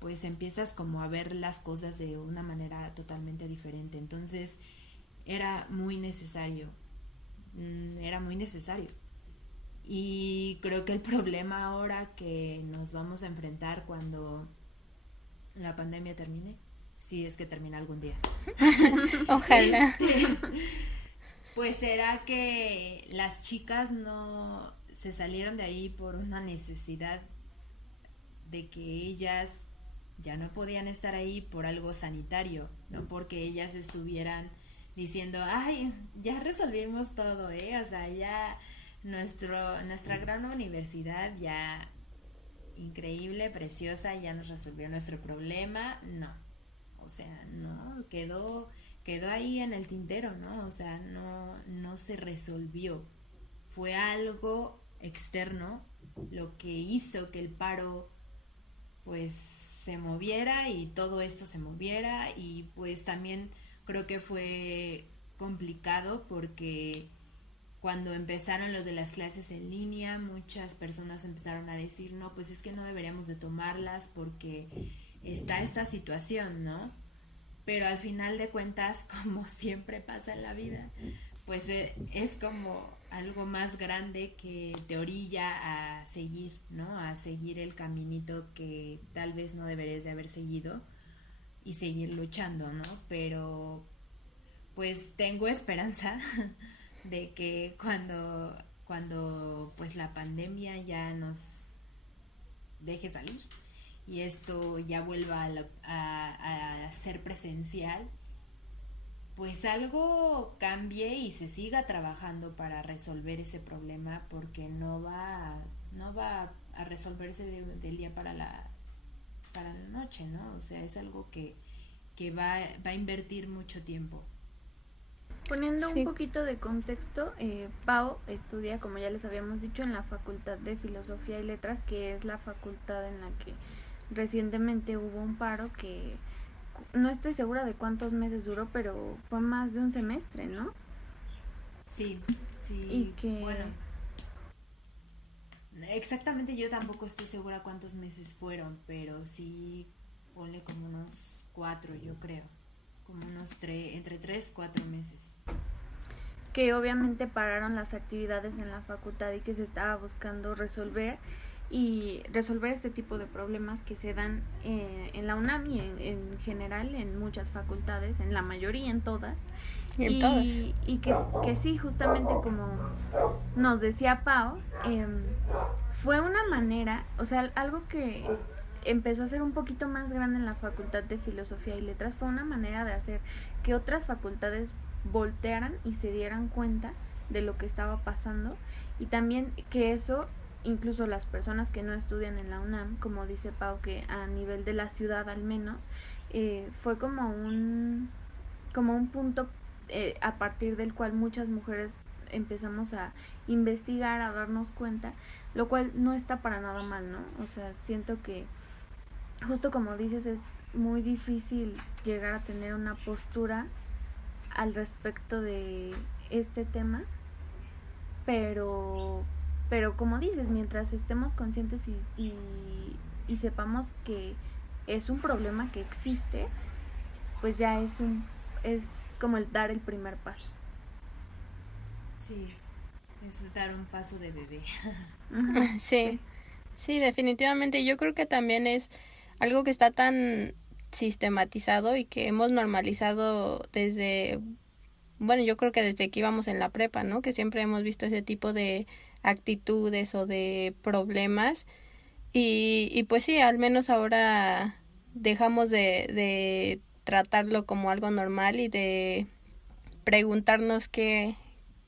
pues empiezas como a ver las cosas de una manera totalmente diferente. Entonces era muy necesario, era muy necesario. Y creo que el problema ahora que nos vamos a enfrentar cuando la pandemia termine, si es que termina algún día, Ojalá. este, pues será que las chicas no se salieron de ahí por una necesidad de que ellas ya no podían estar ahí por algo sanitario, no porque ellas estuvieran diciendo, ay, ya resolvimos todo, o sea, ya nuestra gran universidad ya increíble, preciosa, ya nos resolvió nuestro problema, no, o sea, no, quedó ahí en el tintero, ¿no? O sea, no se resolvió, fue algo externo lo que hizo que el paro pues se moviera y todo esto se moviera, y pues también creo que fue complicado porque cuando empezaron los de las clases en línea, muchas personas empezaron a decir, no, pues es que no deberíamos de tomarlas porque está esta situación, ¿no? Pero al final de cuentas, como siempre pasa en la vida, pues es como algo más grande que te orilla a seguir, ¿no? A seguir el caminito que tal vez no deberías de haber seguido y seguir luchando, ¿no? Pero pues tengo esperanza de que cuando pues la pandemia ya nos deje salir y esto ya vuelva a ser presencial, pues algo cambie y se siga trabajando para resolver ese problema, porque no va a resolverse del día para la noche, ¿no? O sea, es algo que va a invertir mucho tiempo. Poniendo un Sí. poquito de contexto, Pau estudia, como ya les habíamos dicho, en la Facultad de Filosofía y Letras, que es la facultad en la que recientemente hubo un paro que no estoy segura de cuántos meses duró, pero fue más de un semestre, ¿no? Sí, Y sí, que bueno, exactamente yo tampoco estoy segura cuántos meses fueron, pero sí, ponle como unos 4, yo creo, como unos entre 3, 4 meses. que obviamente pararon las actividades en la facultad y que se estaba buscando resolver este tipo de problemas que se dan en la UNAM y en general en muchas facultades, en la mayoría, en todas. Y que sí, justamente como nos decía Pau, fue una manera, o sea, algo que empezó a ser un poquito más grande en la Facultad de Filosofía y Letras, fue una manera de hacer que otras facultades voltearan y se dieran cuenta de lo que estaba pasando, y también que eso, incluso las personas que no estudian en la UNAM, como dice Pau, que a nivel de la ciudad al menos, fue como un punto a partir del cual muchas mujeres empezamos a investigar, a darnos cuenta, lo cual no está para nada mal, ¿no? O sea, siento que justo como dices, es muy difícil llegar a tener una postura al respecto de este tema, pero como dices, mientras estemos conscientes y sepamos que es un problema que existe, pues ya es como el dar el primer paso. Sí, es dar un paso de bebé. Sí, definitivamente. Yo creo que también es algo que está tan sistematizado y que hemos normalizado desde, bueno, yo creo que desde que íbamos en la prepa, ¿no? Que siempre hemos visto ese tipo de actitudes o de problemas. Y pues sí, al menos ahora dejamos de tratarlo como algo normal y de preguntarnos qué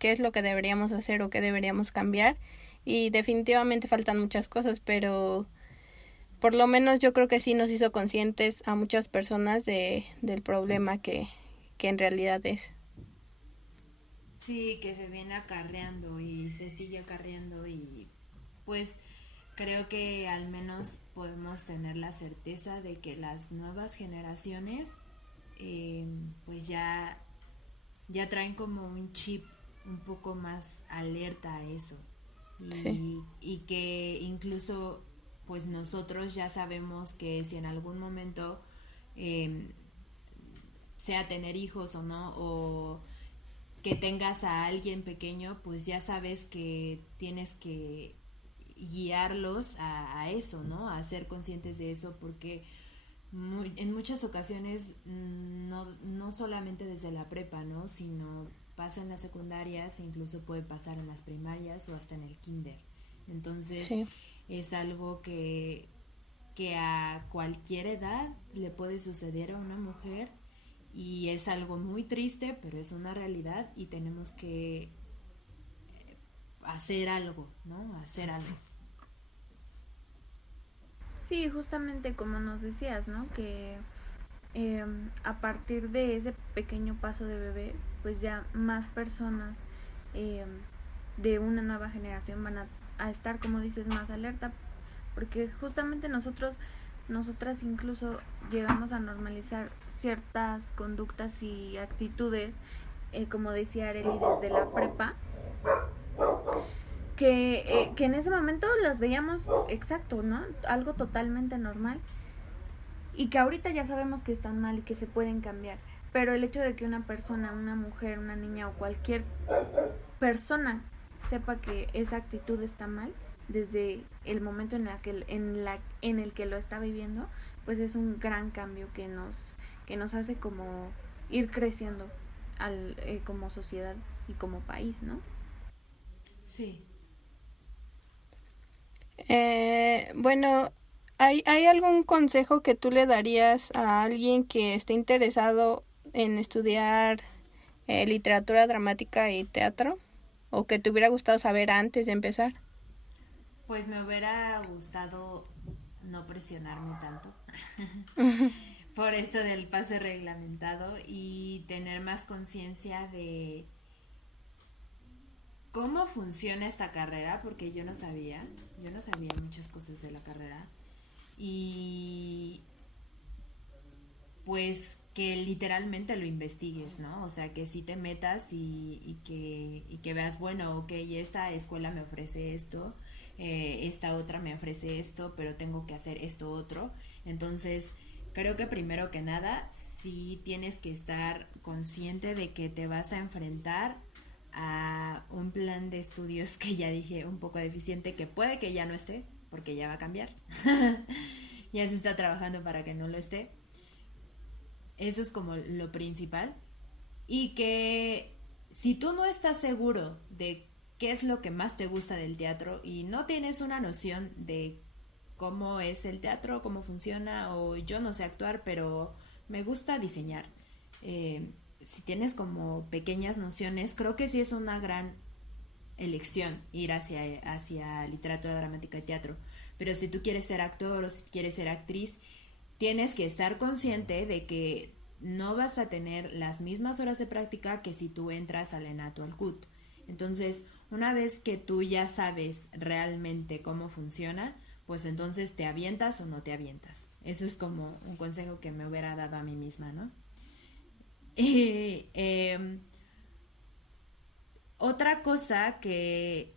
es lo que deberíamos hacer o qué deberíamos cambiar. Y definitivamente faltan muchas cosas, pero por lo menos yo creo que sí nos hizo conscientes a muchas personas del problema que en realidad es. Sí, que se viene acarreando y se sigue acarreando, y pues creo que al menos podemos tener la certeza de que las nuevas generaciones pues ya traen como un chip un poco más alerta a eso, y que incluso pues nosotros ya sabemos que si en algún momento sea tener hijos o no, o que tengas a alguien pequeño, pues ya sabes que tienes que guiarlos a eso, ¿no? A ser conscientes de eso, porque en muchas ocasiones no solamente desde la prepa, ¿no? Sino pasa en las secundarias, incluso puede pasar en las primarias o hasta en el kinder. Entonces es algo que a cualquier edad le puede suceder a una mujer, y es algo muy triste, pero es una realidad y tenemos que hacer algo, ¿no? Hacer algo. Sí, justamente como nos decías, ¿no? Que a partir de ese pequeño paso de bebé, pues ya más personas de una nueva generación van a estar, como dices, más alerta, porque justamente nosotras incluso llegamos a normalizar ciertas conductas y actitudes, como decía Arely, desde la prepa, que en ese momento las veíamos exacto, ¿no? Algo totalmente normal, y que ahorita ya sabemos que están mal y que se pueden cambiar, pero el hecho de que una persona, una mujer, una niña o cualquier persona sepa que esa actitud está mal desde el momento en el que lo está viviendo, pues es un gran cambio que nos hace como ir creciendo como sociedad y como país, ¿no? Sí. Bueno, ¿hay algún consejo que tú le darías a alguien que esté interesado en estudiar literatura dramática y teatro? ¿O que te hubiera gustado saber antes de empezar? Pues me hubiera gustado no presionarme tanto por esto del pase reglamentado, y tener más conciencia de cómo funciona esta carrera, porque yo no sabía muchas cosas de la carrera, y pues que literalmente lo investigues, ¿no? O sea, que sí te metas y que veas, bueno, ok, esta escuela me ofrece esto, esta otra me ofrece esto, pero tengo que hacer esto otro. Entonces, creo que primero que nada, sí tienes que estar consciente de que te vas a enfrentar a un plan de estudios que ya dije un poco deficiente, que puede que ya no esté, porque ya va a cambiar. Ya se está trabajando para que no lo esté. Eso es como lo principal. Y que si tú no estás seguro de qué es lo que más te gusta del teatro y no tienes una noción de cómo es el teatro, cómo funciona, o yo no sé actuar, pero me gusta diseñar. Si tienes como pequeñas nociones, creo que sí es una gran elección ir hacia literatura dramática y teatro. Pero si tú quieres ser actor o si quieres ser actriz, tienes que estar consciente de que no vas a tener las mismas horas de práctica que si tú entras al ENAT o al CUT. Entonces, una vez que tú ya sabes realmente cómo funciona, pues entonces te avientas o no te avientas. Eso es como un consejo que me hubiera dado a mí misma, ¿no? Otra cosa que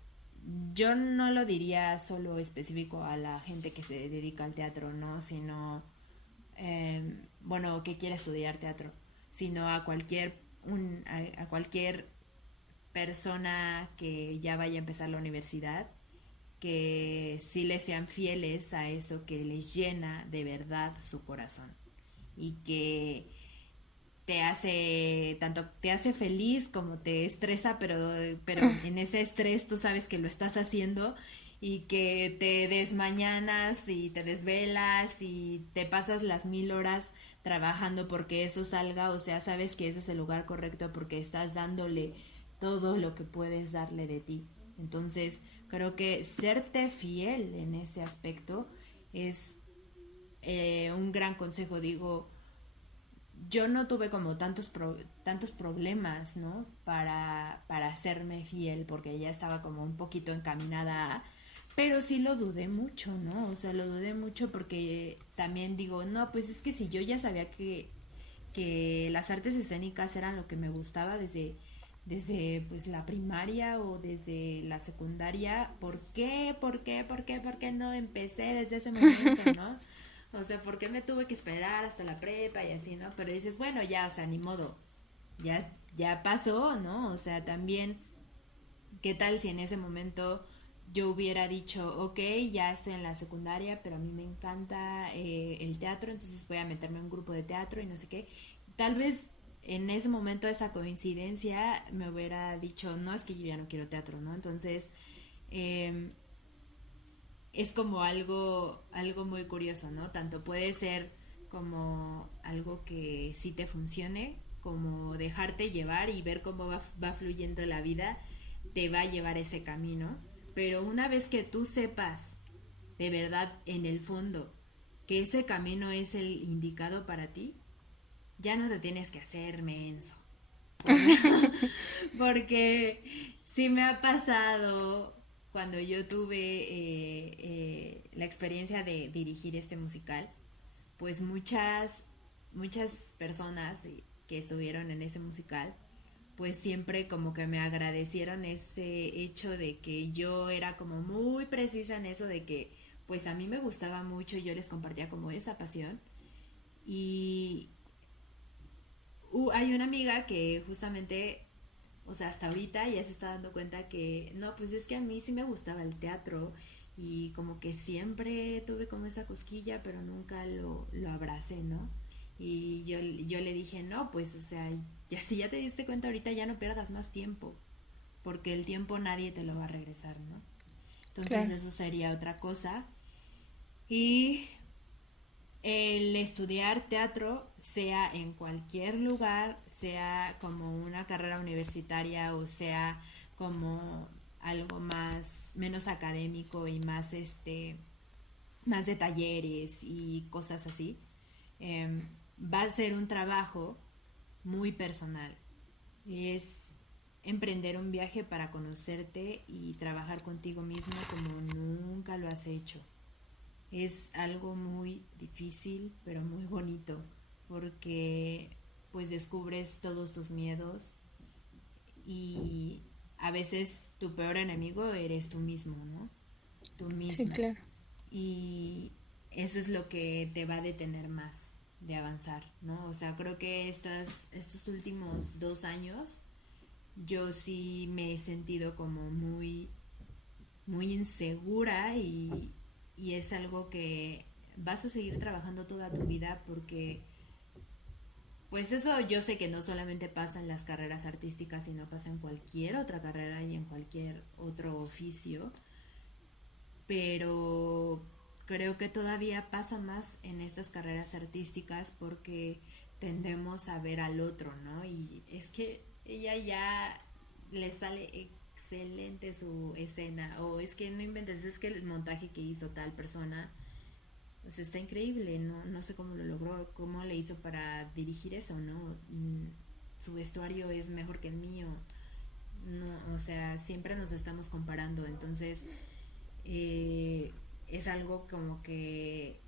yo no lo diría solo específico a la gente que se dedica al teatro, ¿no? Sino, bueno, que quiere estudiar teatro, sino a a cualquier persona que ya vaya a empezar la universidad, que sí le sean fieles a eso que les llena de verdad su corazón y que tanto te hace feliz como te estresa, pero en ese estrés tú sabes que lo estás haciendo y que te desmañanas y te desvelas y te pasas las 1000 horas trabajando porque eso salga, o sea, sabes que ese es el lugar correcto porque estás dándole todo lo que puedes darle de ti. Entonces, creo que serte fiel en ese aspecto es un gran consejo. Digo, yo no tuve como tantos problemas, ¿no? Para hacerme fiel, porque ya estaba como un poquito encaminada, pero sí lo dudé mucho, ¿no? O sea, lo dudé mucho porque también digo, no, pues es que si yo ya sabía que las artes escénicas eran lo que me gustaba desde pues la primaria o desde la secundaria, ¿por qué no empecé desde ese momento, ¿no? O sea, ¿por qué me tuve que esperar hasta la prepa y así, ¿no? Pero dices, bueno, ya, o sea, ni modo, ya pasó, ¿no? O sea, también, ¿qué tal si en ese momento yo hubiera dicho, ok, ya estoy en la secundaria, pero a mí me encanta el teatro, entonces voy a meterme en un grupo de teatro y no sé qué? Tal vez en ese momento esa coincidencia me hubiera dicho, no, es que yo ya no quiero teatro, ¿no? Entonces, eh, es como algo muy curioso, ¿no? Tanto puede ser como algo que sí te funcione, como dejarte llevar y ver cómo va fluyendo la vida, te va a llevar ese camino. Pero una vez que tú sepas de verdad en el fondo que ese camino es el indicado para ti, ya no te tienes que hacer menso. Porque sí me ha pasado cuando yo tuve la experiencia de dirigir este musical, pues muchas personas que estuvieron en ese musical, pues siempre como que me agradecieron ese hecho de que yo era como muy precisa en eso de que pues a mí me gustaba mucho y yo les compartía como esa pasión. Y hay una amiga que justamente, o sea, hasta ahorita ya se está dando cuenta que, no, pues es que a mí sí me gustaba el teatro y como que siempre tuve como esa cosquilla, pero nunca lo abracé, ¿no? Y yo le dije, no, pues, o sea, ya si ya te diste cuenta ahorita, ya no pierdas más tiempo, porque el tiempo nadie te lo va a regresar, ¿no? Entonces Claro. eso sería otra cosa. Y el estudiar teatro, sea en cualquier lugar, sea como una carrera universitaria o sea como algo menos académico y más de talleres y cosas así, va a ser un trabajo muy personal. Es emprender un viaje para conocerte y trabajar contigo mismo como nunca lo has hecho. Es algo muy difícil, pero muy bonito, porque pues descubres todos tus miedos y a veces tu peor enemigo eres tú mismo, ¿no? Tú Sí, misma. claro. Y eso es lo que te va a detener más de avanzar, ¿no? O sea, creo que estos últimos 2 años yo sí me he sentido como muy, muy insegura y es algo que vas a seguir trabajando toda tu vida porque pues eso yo sé que no solamente pasa en las carreras artísticas, sino pasa en cualquier otra carrera y en cualquier otro oficio, pero creo que todavía pasa más en estas carreras artísticas porque tendemos a ver al otro, ¿no? Y es que ella ya le sale excelente su escena, o es que no inventes, es que el montaje que hizo tal persona, pues está increíble, no sé cómo lo logró, cómo le hizo para dirigir eso, ¿no? Su vestuario es mejor que el mío, no, o sea, siempre nos estamos comparando, entonces es algo como que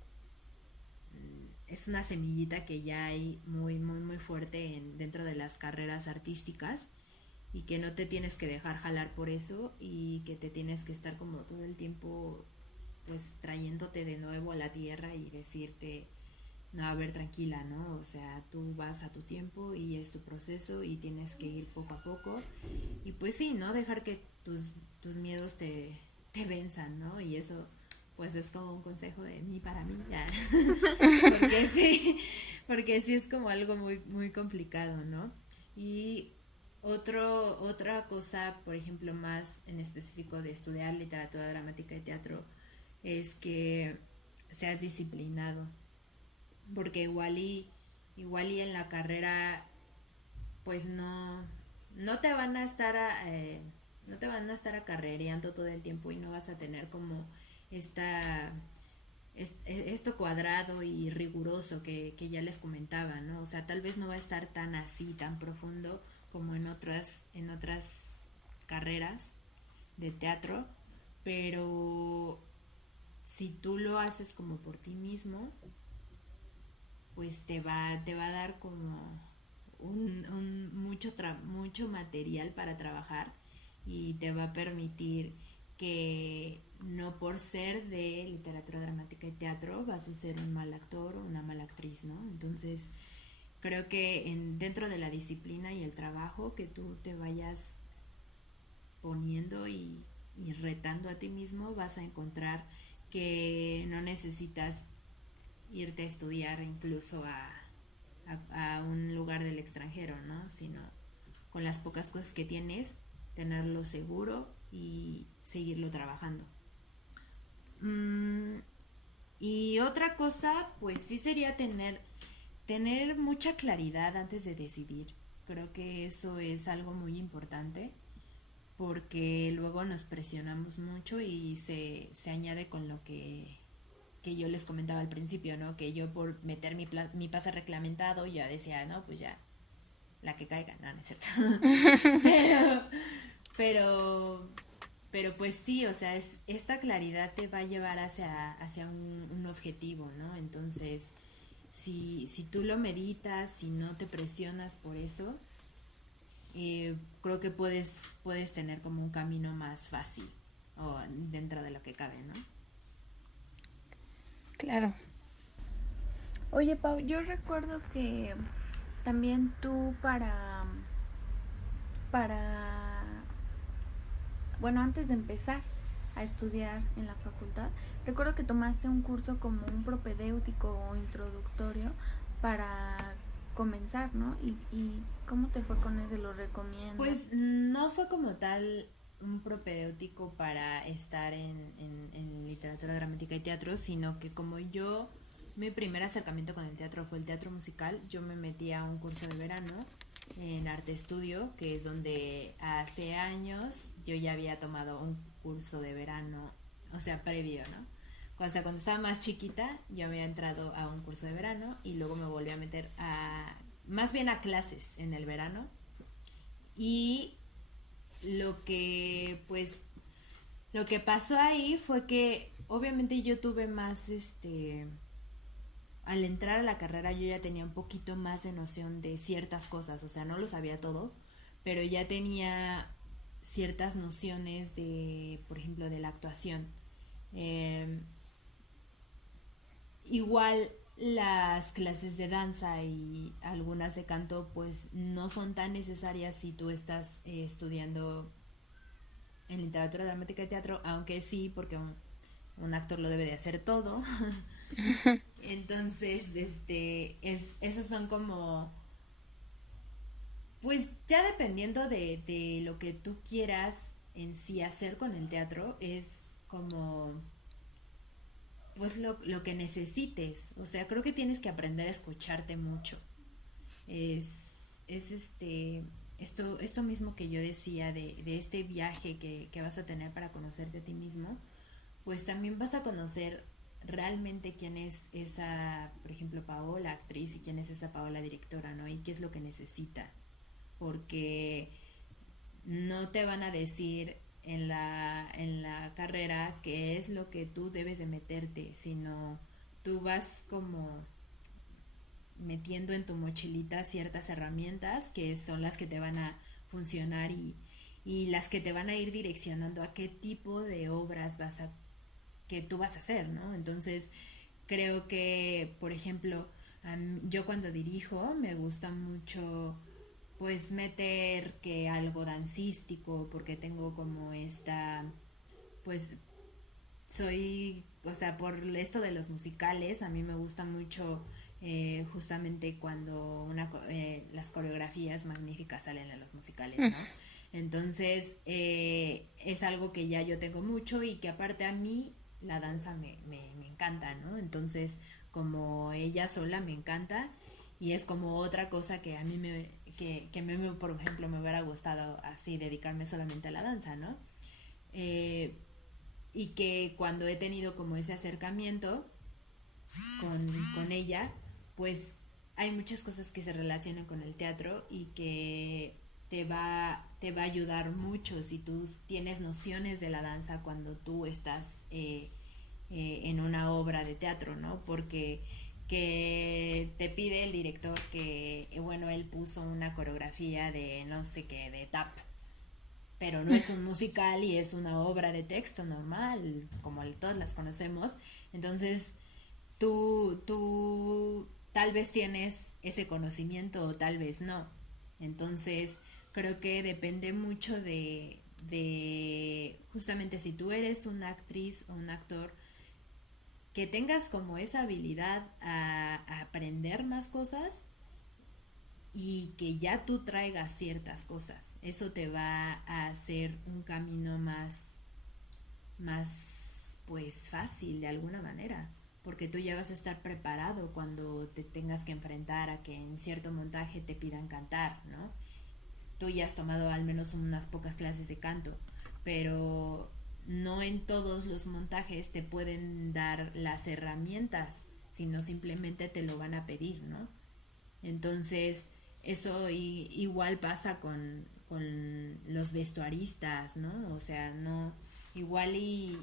es una semillita que ya hay muy, muy, muy fuerte dentro de las carreras artísticas y que no te tienes que dejar jalar por eso y que te tienes que estar como todo el tiempo pues trayéndote de nuevo a la tierra y decirte, no, a ver, tranquila, ¿no? O sea, tú vas a tu tiempo y es tu proceso y tienes que ir poco a poco y pues sí, ¿no? Dejar que tus miedos te venzan, ¿no? Y eso pues es como un consejo de mí para mí, ya. Porque sí es como algo muy, muy complicado, ¿no? Y otra cosa, por ejemplo, más en específico de estudiar literatura dramática y teatro, es que seas disciplinado. Porque igual y en la carrera, pues no te van a estar no te van a estar acarrereando todo el tiempo y no vas a tener como esta esto cuadrado y riguroso que ya les comentaba, ¿no? O sea, tal vez no va a estar tan así, tan profundo como en otras carreras de teatro, pero si tú lo haces como por ti mismo, pues te va a dar como mucho material para trabajar y te va a permitir que no por ser de literatura dramática y teatro vas a ser un mal actor o una mala actriz, ¿no? Entonces creo que dentro de la disciplina y el trabajo que tú te vayas poniendo y retando a ti mismo vas a encontrar que no necesitas irte a estudiar incluso a un lugar del extranjero, ¿no? Sino con las pocas cosas que tienes, tenerlo seguro y seguirlo trabajando. Y otra cosa, pues sí sería tener mucha claridad antes de decidir. Creo que eso es algo muy importante porque luego nos presionamos mucho y se añade con lo que yo les comentaba al principio, ¿no? Que yo por meter mi pase reglamentado ya decía, no, pues ya, la que caiga, no, no es cierto. pero, pero, pero pues sí, o sea, esta claridad te va a llevar hacia un objetivo, ¿no? Entonces, si tú lo meditas, si no te presionas por eso, creo que puedes tener como un camino más fácil o dentro de lo que cabe, ¿no? Claro. Oye, Pau, yo recuerdo que también tú para, bueno, antes de empezar a estudiar en la facultad, recuerdo que tomaste un curso como un propedéutico o introductorio para comenzar, ¿no? ¿Y cómo te fue con ese? ¿Lo recomiendas? Pues no fue como tal un propedéutico para estar en literatura dramática y teatro, sino que como mi primer acercamiento con el teatro fue el teatro musical, yo me metí a un curso de verano en Arte Estudio, que es donde hace años yo ya había tomado un curso de verano, o sea, previo, ¿no? O sea, cuando estaba más chiquita, yo había entrado a un curso de verano y luego me volví a meter más bien a clases en el verano. Y pues, lo que pasó ahí fue que obviamente yo tuve más, al entrar a la carrera yo ya tenía un poquito más de noción de ciertas cosas, o sea, no lo sabía todo, pero ya tenía ciertas nociones por ejemplo, de la actuación. Igual las clases de danza y algunas de canto pues no son tan necesarias si tú estás estudiando en literatura dramática y teatro, aunque sí, porque un actor lo debe de hacer todo. Entonces, esos son como, pues ya dependiendo de lo que tú quieras en sí hacer con el teatro, es como, pues lo que necesites. O sea, creo que tienes que aprender a escucharte mucho. Es esto mismo que yo decía de este viaje que vas a tener para conocerte a ti mismo, pues también vas a conocer realmente quién es esa, por ejemplo, Paola, actriz, y quién es esa Paola, directora, ¿no? Y qué es lo que necesita. Porque no te van a decir en la carrera qué es lo que tú debes de meterte, sino tú vas como metiendo en tu mochilita ciertas herramientas que son las que te van a funcionar y las que te van a ir direccionando a qué tipo de obras que tú vas a hacer, ¿no? Entonces, creo que, por ejemplo, yo cuando dirijo me gusta mucho pues meter que algo dancístico porque tengo como esta pues soy, o sea, por esto de los musicales, a mí me gusta mucho justamente cuando las coreografías magníficas salen en los musicales, ¿no? Entonces, es algo que ya yo tengo mucho y que aparte a mí la danza me encanta, ¿no? Entonces, como ella sola me encanta y es como otra cosa que a mí por ejemplo, me hubiera gustado así dedicarme solamente a la danza, ¿no? Eh, y que cuando he tenido como ese acercamiento con ella, pues hay muchas cosas que se relacionan con el teatro y que te va a ayudar mucho si tú tienes nociones de la danza cuando tú estás en una obra de teatro, ¿no? Porque que te pide el director que, bueno, él puso una coreografía de no sé qué, de tap, pero no es un musical y es una obra de texto normal, como todas las conocemos. Entonces, tú tal vez tienes ese conocimiento o tal vez no. Entonces, creo que depende mucho de justamente si tú eres una actriz o un actor, que tengas como esa habilidad a aprender más cosas y que ya tú traigas ciertas cosas. Eso te va a hacer un camino más pues fácil de alguna manera, porque tú ya vas a estar preparado cuando te tengas que enfrentar a que en cierto montaje te pidan cantar, ¿no? Tú ya has tomado al menos unas pocas clases de canto, pero no en todos los montajes te pueden dar las herramientas, sino simplemente te lo van a pedir, ¿no? Entonces, eso igual pasa con los vestuaristas, ¿no? O sea, no, igual y,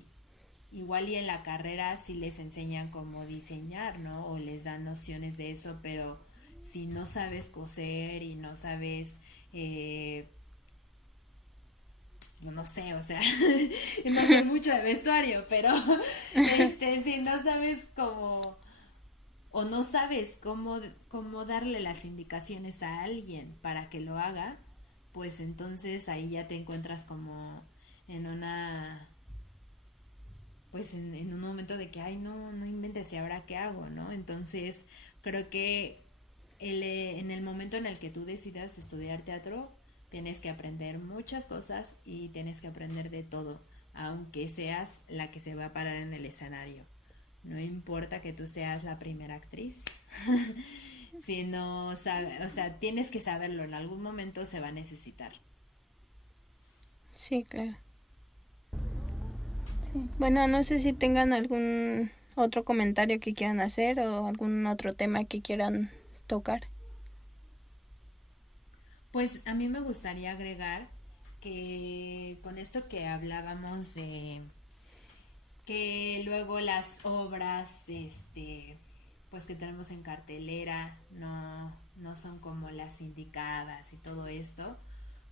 igual y en la carrera sí les enseñan cómo diseñar, ¿no? O les dan nociones de eso, pero si no sabes coser y no sabes, no sé, o sea, no sé mucho de vestuario, pero si no sabes cómo o no sabes cómo darle las indicaciones a alguien para que lo haga, pues entonces ahí ya te encuentras como en una, pues en un momento de que, ay, no inventes y ahora qué hago, ¿no? Entonces creo que en el momento en el que tú decidas estudiar teatro, tienes que aprender muchas cosas y tienes que aprender de todo, aunque seas la que se va a parar en el escenario. No importa que tú seas la primera actriz, si no sabe, o sea, tienes que saberlo, en algún momento se va a necesitar. Sí, claro. Sí. Bueno, no sé si tengan algún otro comentario que quieran hacer o algún otro tema que quieran tocar. Pues a mí me gustaría agregar que con esto que hablábamos de que luego las obras pues que tenemos en cartelera no son como las indicadas y todo esto,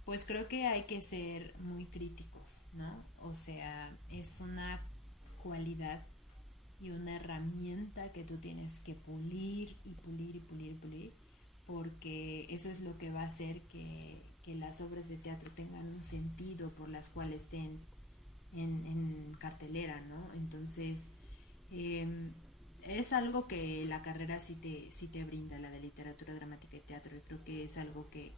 pues creo que hay que ser muy críticos, ¿no? O sea, es una cualidad y una herramienta que tú tienes que pulir y pulir y pulir y pulir, porque eso es lo que va a hacer que las obras de teatro tengan un sentido por las cuales estén en cartelera, ¿no? Entonces, es algo que la carrera sí te brinda, la de literatura dramática y teatro, y creo que es algo que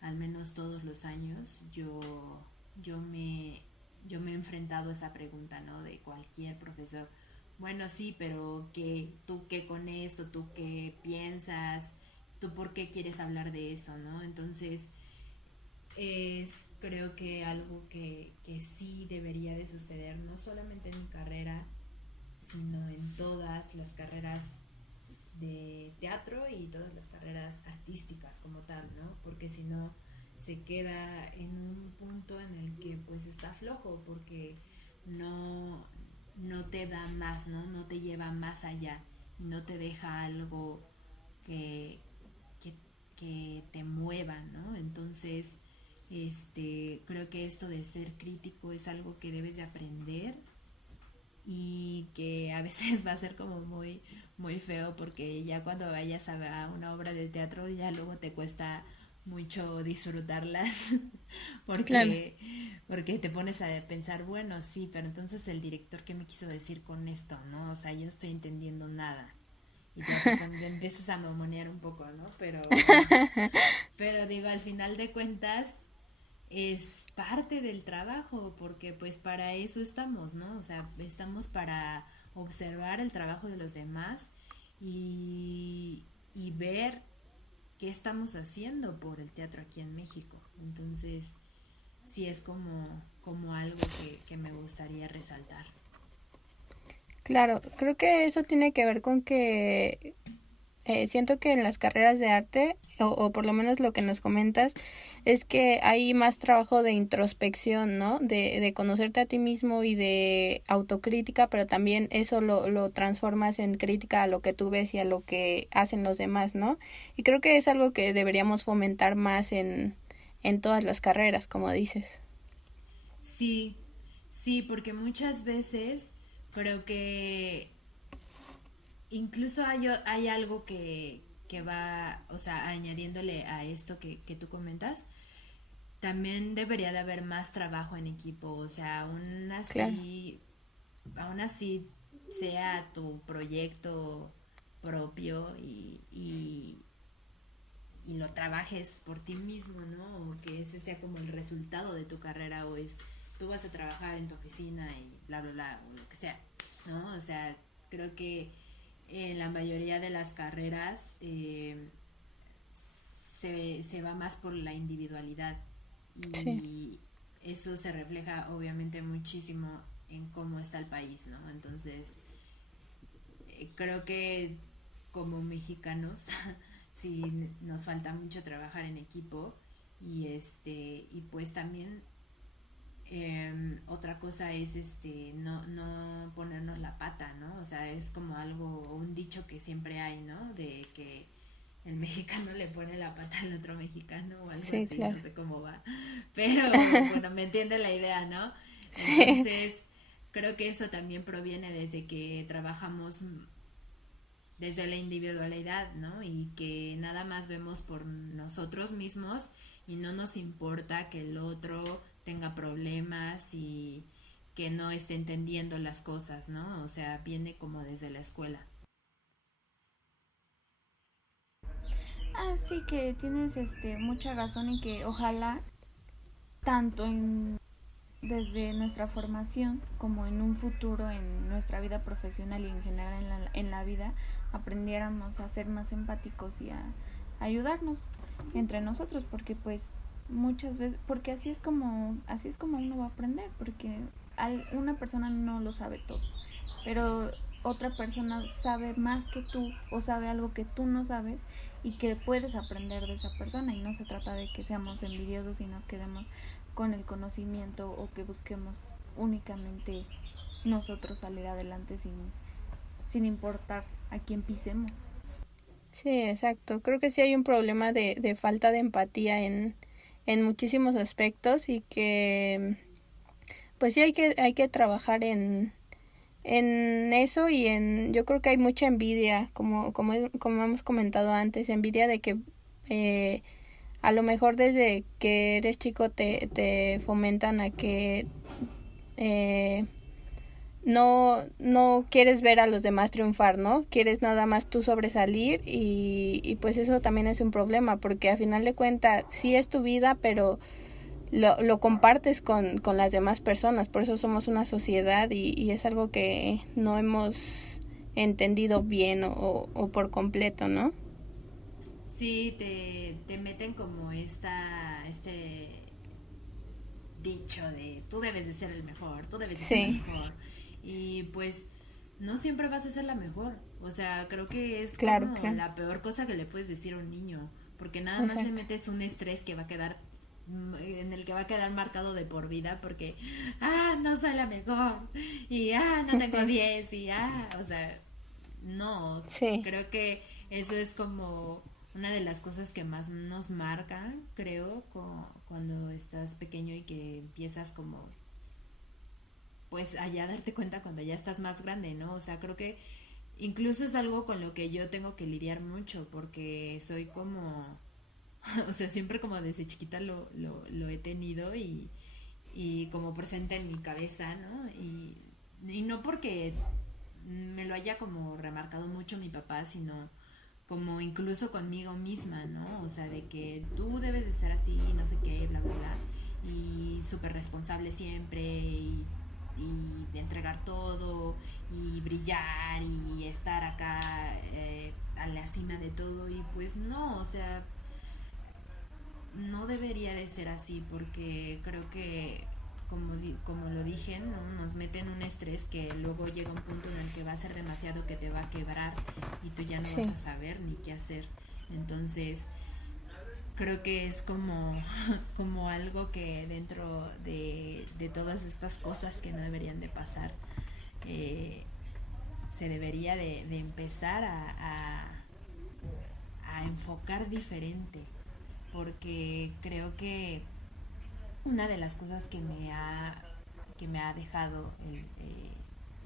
al menos todos los años yo me he enfrentado a esa pregunta, ¿no? De cualquier profesor. Bueno, sí, pero ¿tú qué con eso? ¿Tú qué piensas? ¿Tú por qué quieres hablar de eso, no? Entonces, es creo que algo que sí debería de suceder, no solamente en mi carrera, sino en todas las carreras de teatro y todas las carreras artísticas como tal, ¿no? Porque si no se queda en un punto en el que pues está flojo, porque no, no te da más, ¿no? No te lleva más allá, no te deja algo que, que, que te mueva, ¿no? Entonces, creo que esto de ser crítico es algo que debes de aprender y que a veces va a ser como muy muy feo, porque ya cuando vayas a ver una obra de teatro ya luego te cuesta mucho disfrutarlas Claro. porque te pones a pensar, bueno, sí, pero entonces el director, ¿qué me quiso decir con esto? ¿No? O sea, yo no estoy entendiendo nada. Y ya te empiezas a mamonear un poco, ¿no? Pero digo, al final de cuentas es parte del trabajo, porque pues para eso estamos, ¿no? O sea, estamos para observar el trabajo de los demás y ver qué estamos haciendo por el teatro aquí en México. Entonces, sí es como algo que me gustaría resaltar. Claro, creo que eso tiene que ver con que siento que en las carreras de arte, o por lo menos lo que nos comentas, es que hay más trabajo de introspección, ¿no? De conocerte a ti mismo y de autocrítica, pero también eso lo transformas en crítica a lo que tú ves y a lo que hacen los demás, ¿no? Y creo que es algo que deberíamos fomentar más en todas las carreras, como dices. Sí, sí, porque muchas veces creo que incluso hay algo que va, o sea, añadiéndole a esto que tú comentas, también debería de haber más trabajo en equipo, o sea, Claro. aún así sea tu proyecto propio y lo trabajes por ti mismo, ¿no? O que ese sea como el resultado de tu carrera, o es tú vas a trabajar en tu oficina y bla, bla, bla, o lo que sea, ¿no? O sea, creo que en la mayoría de las carreras se va más por la individualidad, Sí. y eso se refleja obviamente muchísimo en cómo está el país, ¿no? Entonces, creo que como mexicanos sí nos falta mucho trabajar en equipo, y pues también otra cosa es no ponernos la pata, ¿no? O sea, es como algo, un dicho que siempre hay, ¿no? De que el mexicano le pone la pata al otro mexicano o algo Sí, así, claro. no sé cómo va, pero bueno, me entiende la idea, ¿no? Sí. Entonces, creo que eso también proviene desde que trabajamos desde la individualidad, ¿no? Y que nada más vemos por nosotros mismos y no nos importa que el otro tenga problemas y que no esté entendiendo las cosas, ¿no? O sea, viene como desde la escuela. Así que tienes mucha razón y que ojalá tanto desde nuestra formación como en un futuro en nuestra vida profesional y en general en la vida aprendiéramos a ser más empáticos y a ayudarnos entre nosotros, porque pues muchas veces, porque así es como uno va a aprender, porque una persona no lo sabe todo, pero otra persona sabe más que tú o sabe algo que tú no sabes y que puedes aprender de esa persona, y no se trata de que seamos envidiosos y nos quedemos con el conocimiento o que busquemos únicamente nosotros salir adelante sin importar a quién pisemos. Sí, exacto. Creo que sí hay un problema de falta de empatía en muchísimos aspectos y que pues sí hay que trabajar en eso y yo creo que hay mucha envidia, como hemos comentado antes, envidia de que a lo mejor desde que eres chico te fomentan a que eh, no quieres ver a los demás triunfar, ¿no? Quieres nada más tú sobresalir y pues eso también es un problema porque a final de cuentas sí es tu vida, pero lo compartes con las demás personas, por eso somos una sociedad y es algo que no hemos entendido bien o por completo, ¿no? Sí, te meten como este dicho de tú debes de ser el mejor, tú debes de ser el Sí, mejor. Y pues no siempre vas a ser la mejor. O sea, creo que es claro, como claro, la peor cosa que le puedes decir a un niño, porque nada más le exacto. metes un estrés que va a quedar en el que va a quedar marcado de por vida porque no soy la mejor y no tengo 10 y o sea, no, Sí, creo que eso es como una de las cosas que más nos marcan, creo, cuando estás pequeño y que empiezas como, pues allá darte cuenta cuando ya estás más grande, ¿no? O sea, creo que incluso es algo con lo que yo tengo que lidiar mucho porque soy como, o sea, siempre como desde chiquita lo he tenido y como presente en mi cabeza, ¿no? Y no porque me lo haya como remarcado mucho mi papá, sino como incluso conmigo misma, ¿no? O sea, de que tú debes de ser así, no sé qué, bla, bla, bla, y súper responsable siempre, y de entregar todo, y brillar, y estar acá a la cima de todo, y pues no, o sea, no debería de ser así porque creo que como lo dije, ¿no? Nos meten un estrés que luego llega un punto en el que va a ser demasiado que te va a quebrar y tú ya no vas sí. a saber ni qué hacer. Entonces creo que es como, como algo que dentro de todas estas cosas que no deberían de pasar, eh, se debería de empezar a enfocar diferente porque creo que una de las cosas que me ha dejado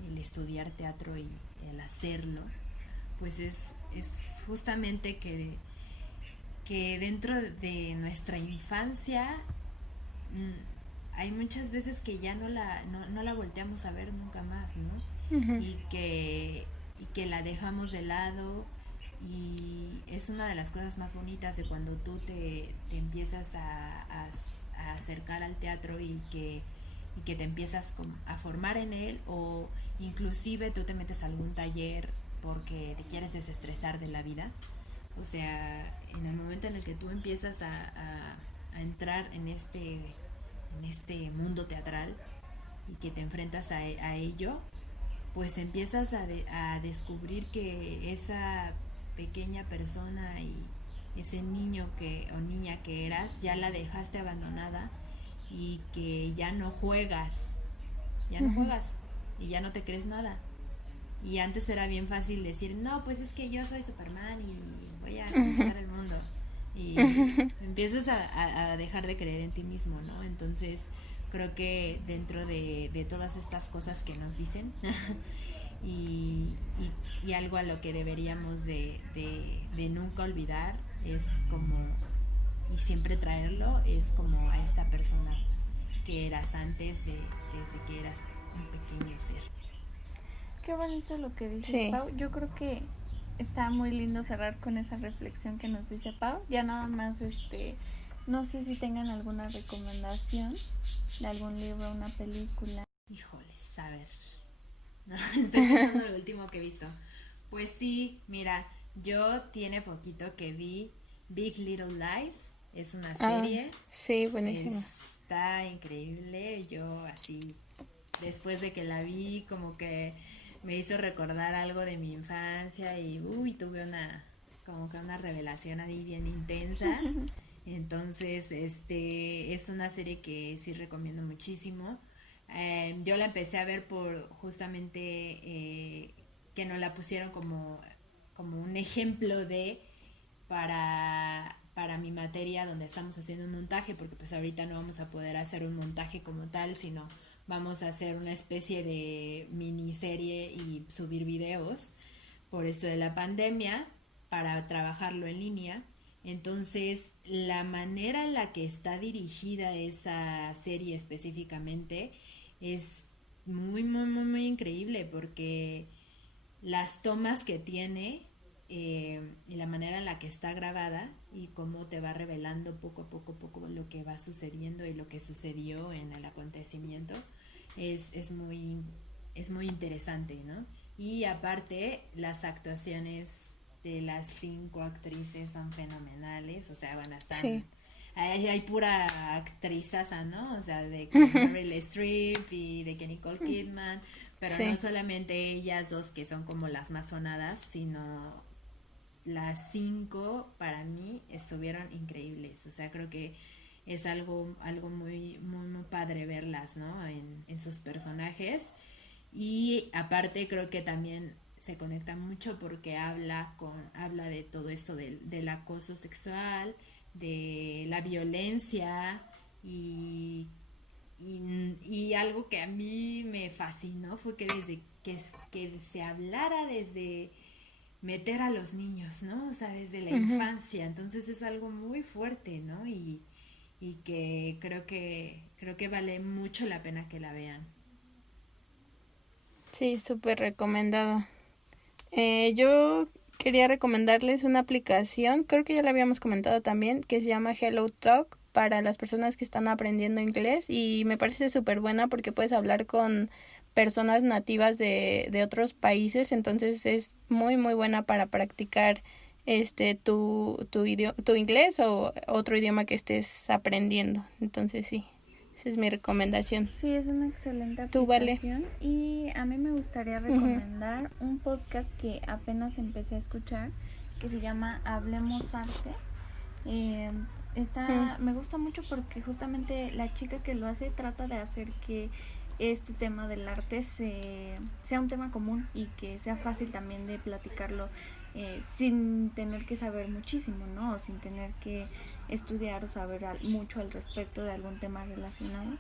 el estudiar teatro y el hacerlo, pues es justamente que dentro de nuestra infancia hay muchas veces que ya no la volteamos a ver nunca más, ¿no? Ujú. Y que la dejamos de lado y es una de las cosas más bonitas de cuando tú te empiezas a acercar al teatro y que te empiezas a formar en él o inclusive tú te metes a algún taller porque te quieres desestresar de la vida. O sea, en el momento en el que tú empiezas a entrar en este mundo teatral y que te enfrentas a ello, pues empiezas a descubrir que esa pequeña persona y ese niño que o niña que eras ya la dejaste abandonada y que ya no juegas y ya no te crees nada. Y antes era bien fácil decir, no, pues es que yo soy Superman y voy a conquistar el mundo. Y empiezas a dejar de creer en ti mismo, ¿no? Entonces creo que dentro de todas estas cosas que nos dicen y, y algo a lo que deberíamos de nunca olvidar es como, y siempre traerlo, es como a esta persona que eras antes desde que eras un pequeño ser. Qué bonito lo que dices, Sí. Pau. Yo creo que está muy lindo cerrar con esa reflexión que nos dice Pau. Ya nada más, no sé si tengan alguna recomendación de algún libro, una película. Híjoles, a ver. No, estoy pensando en lo último que he visto. Pues sí, mira, yo tiene poquito que vi Big Little Lies. Es una Ah, serie. sí, buenísimo. Está increíble. Yo así, después de que la vi, como que me hizo recordar algo de mi infancia y tuve como que una revelación ahí bien intensa. Entonces, es una serie que sí recomiendo muchísimo. Yo la empecé a ver por justamente que nos la pusieron como un ejemplo para mi materia donde estamos haciendo un montaje, porque pues ahorita no vamos a poder hacer un montaje como tal, sino vamos a hacer una especie de miniserie y subir videos por esto de la pandemia para trabajarlo en línea. Entonces, la manera en la que está dirigida esa serie específicamente es muy increíble, porque las tomas que tiene y la manera en la que está grabada y cómo te va revelando poco a poco lo que va sucediendo y lo que sucedió en el acontecimiento es muy interesante, ¿no? Y aparte, las actuaciones de las 5 actrices son fenomenales, o sea, van a estar... Sí. Hay pura actrizaza, ¿no? O sea, de Meryl Streep y de que Nicole Kidman, pero Sí. no solamente ellas dos que son como las más sonadas, sino las 5 para mí estuvieron increíbles. O sea, creo que es algo muy padre verlas, ¿no? En sus personajes. Y aparte creo que también se conecta mucho porque habla de todo esto del acoso sexual, de la violencia y algo que a mí me fascinó fue que desde que se hablara desde meter a los niños, ¿no? O sea, desde la infancia. Entonces es algo muy fuerte, ¿no? Y que creo que vale mucho la pena que la vean. Sí, súper recomendado. Yo quería recomendarles una aplicación, creo que ya la habíamos comentado también, que se llama Hello Talk para las personas que están aprendiendo inglés y me parece súper buena porque puedes hablar con personas nativas de otros países, entonces es muy buena para practicar tu inglés o otro idioma que estés aprendiendo. Entonces sí, esa es mi recomendación. Sí, es una excelente Tú, Vale. aplicación. Y a mí me gustaría recomendar un podcast que apenas empecé a escuchar, que se llama Hablemos Arte. Me gusta mucho porque justamente la chica que lo hace trata de hacer que este tema del arte sea un tema común y que sea fácil también de platicarlo sin tener que saber muchísimo, ¿no? O sin tener que estudiar o saber mucho al respecto de algún tema relacionado.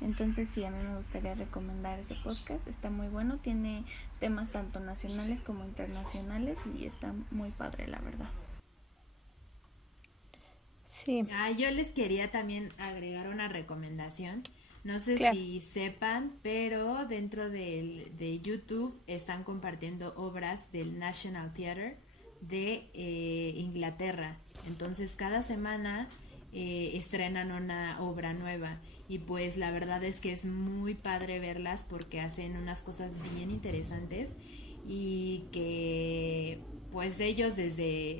Entonces sí, a mí me gustaría recomendar ese podcast, está muy bueno, tiene temas tanto nacionales como internacionales y está muy padre, la verdad. Sí. Yo les quería también agregar una recomendación. No sé Claro. si sepan, pero dentro de YouTube están compartiendo obras del National Theatre de Inglaterra. Entonces cada semana estrenan una obra nueva y pues la verdad es que es muy padre verlas porque hacen unas cosas bien interesantes y que pues ellos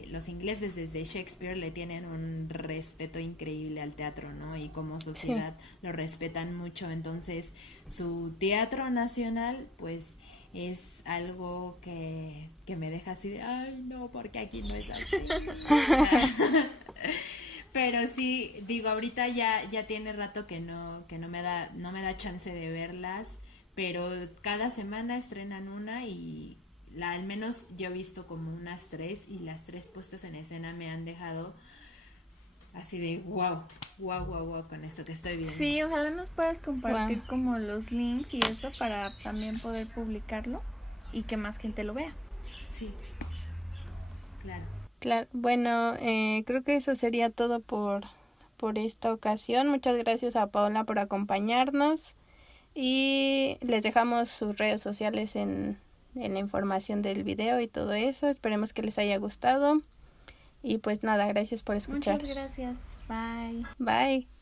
los ingleses desde Shakespeare le tienen un respeto increíble al teatro, ¿no? Y como sociedad lo respetan mucho, entonces su teatro nacional pues es algo que me deja así de, ay no, porque aquí no es así. Pero sí, digo, ahorita ya tiene rato que no me da chance de verlas, pero cada semana estrenan una y al menos yo he visto como unas 3 y las 3 puestas en escena me han dejado así de wow con esto que estoy viendo. Sí, ojalá nos puedas compartir como los links y eso para también poder publicarlo y que más gente lo vea. Sí, claro. Bueno, creo que eso sería todo por esta ocasión. Muchas gracias a Paola por acompañarnos y les dejamos sus redes sociales en la información del video y todo eso. Esperemos que les haya gustado y pues nada, gracias por escuchar. Muchas gracias. Bye. Bye.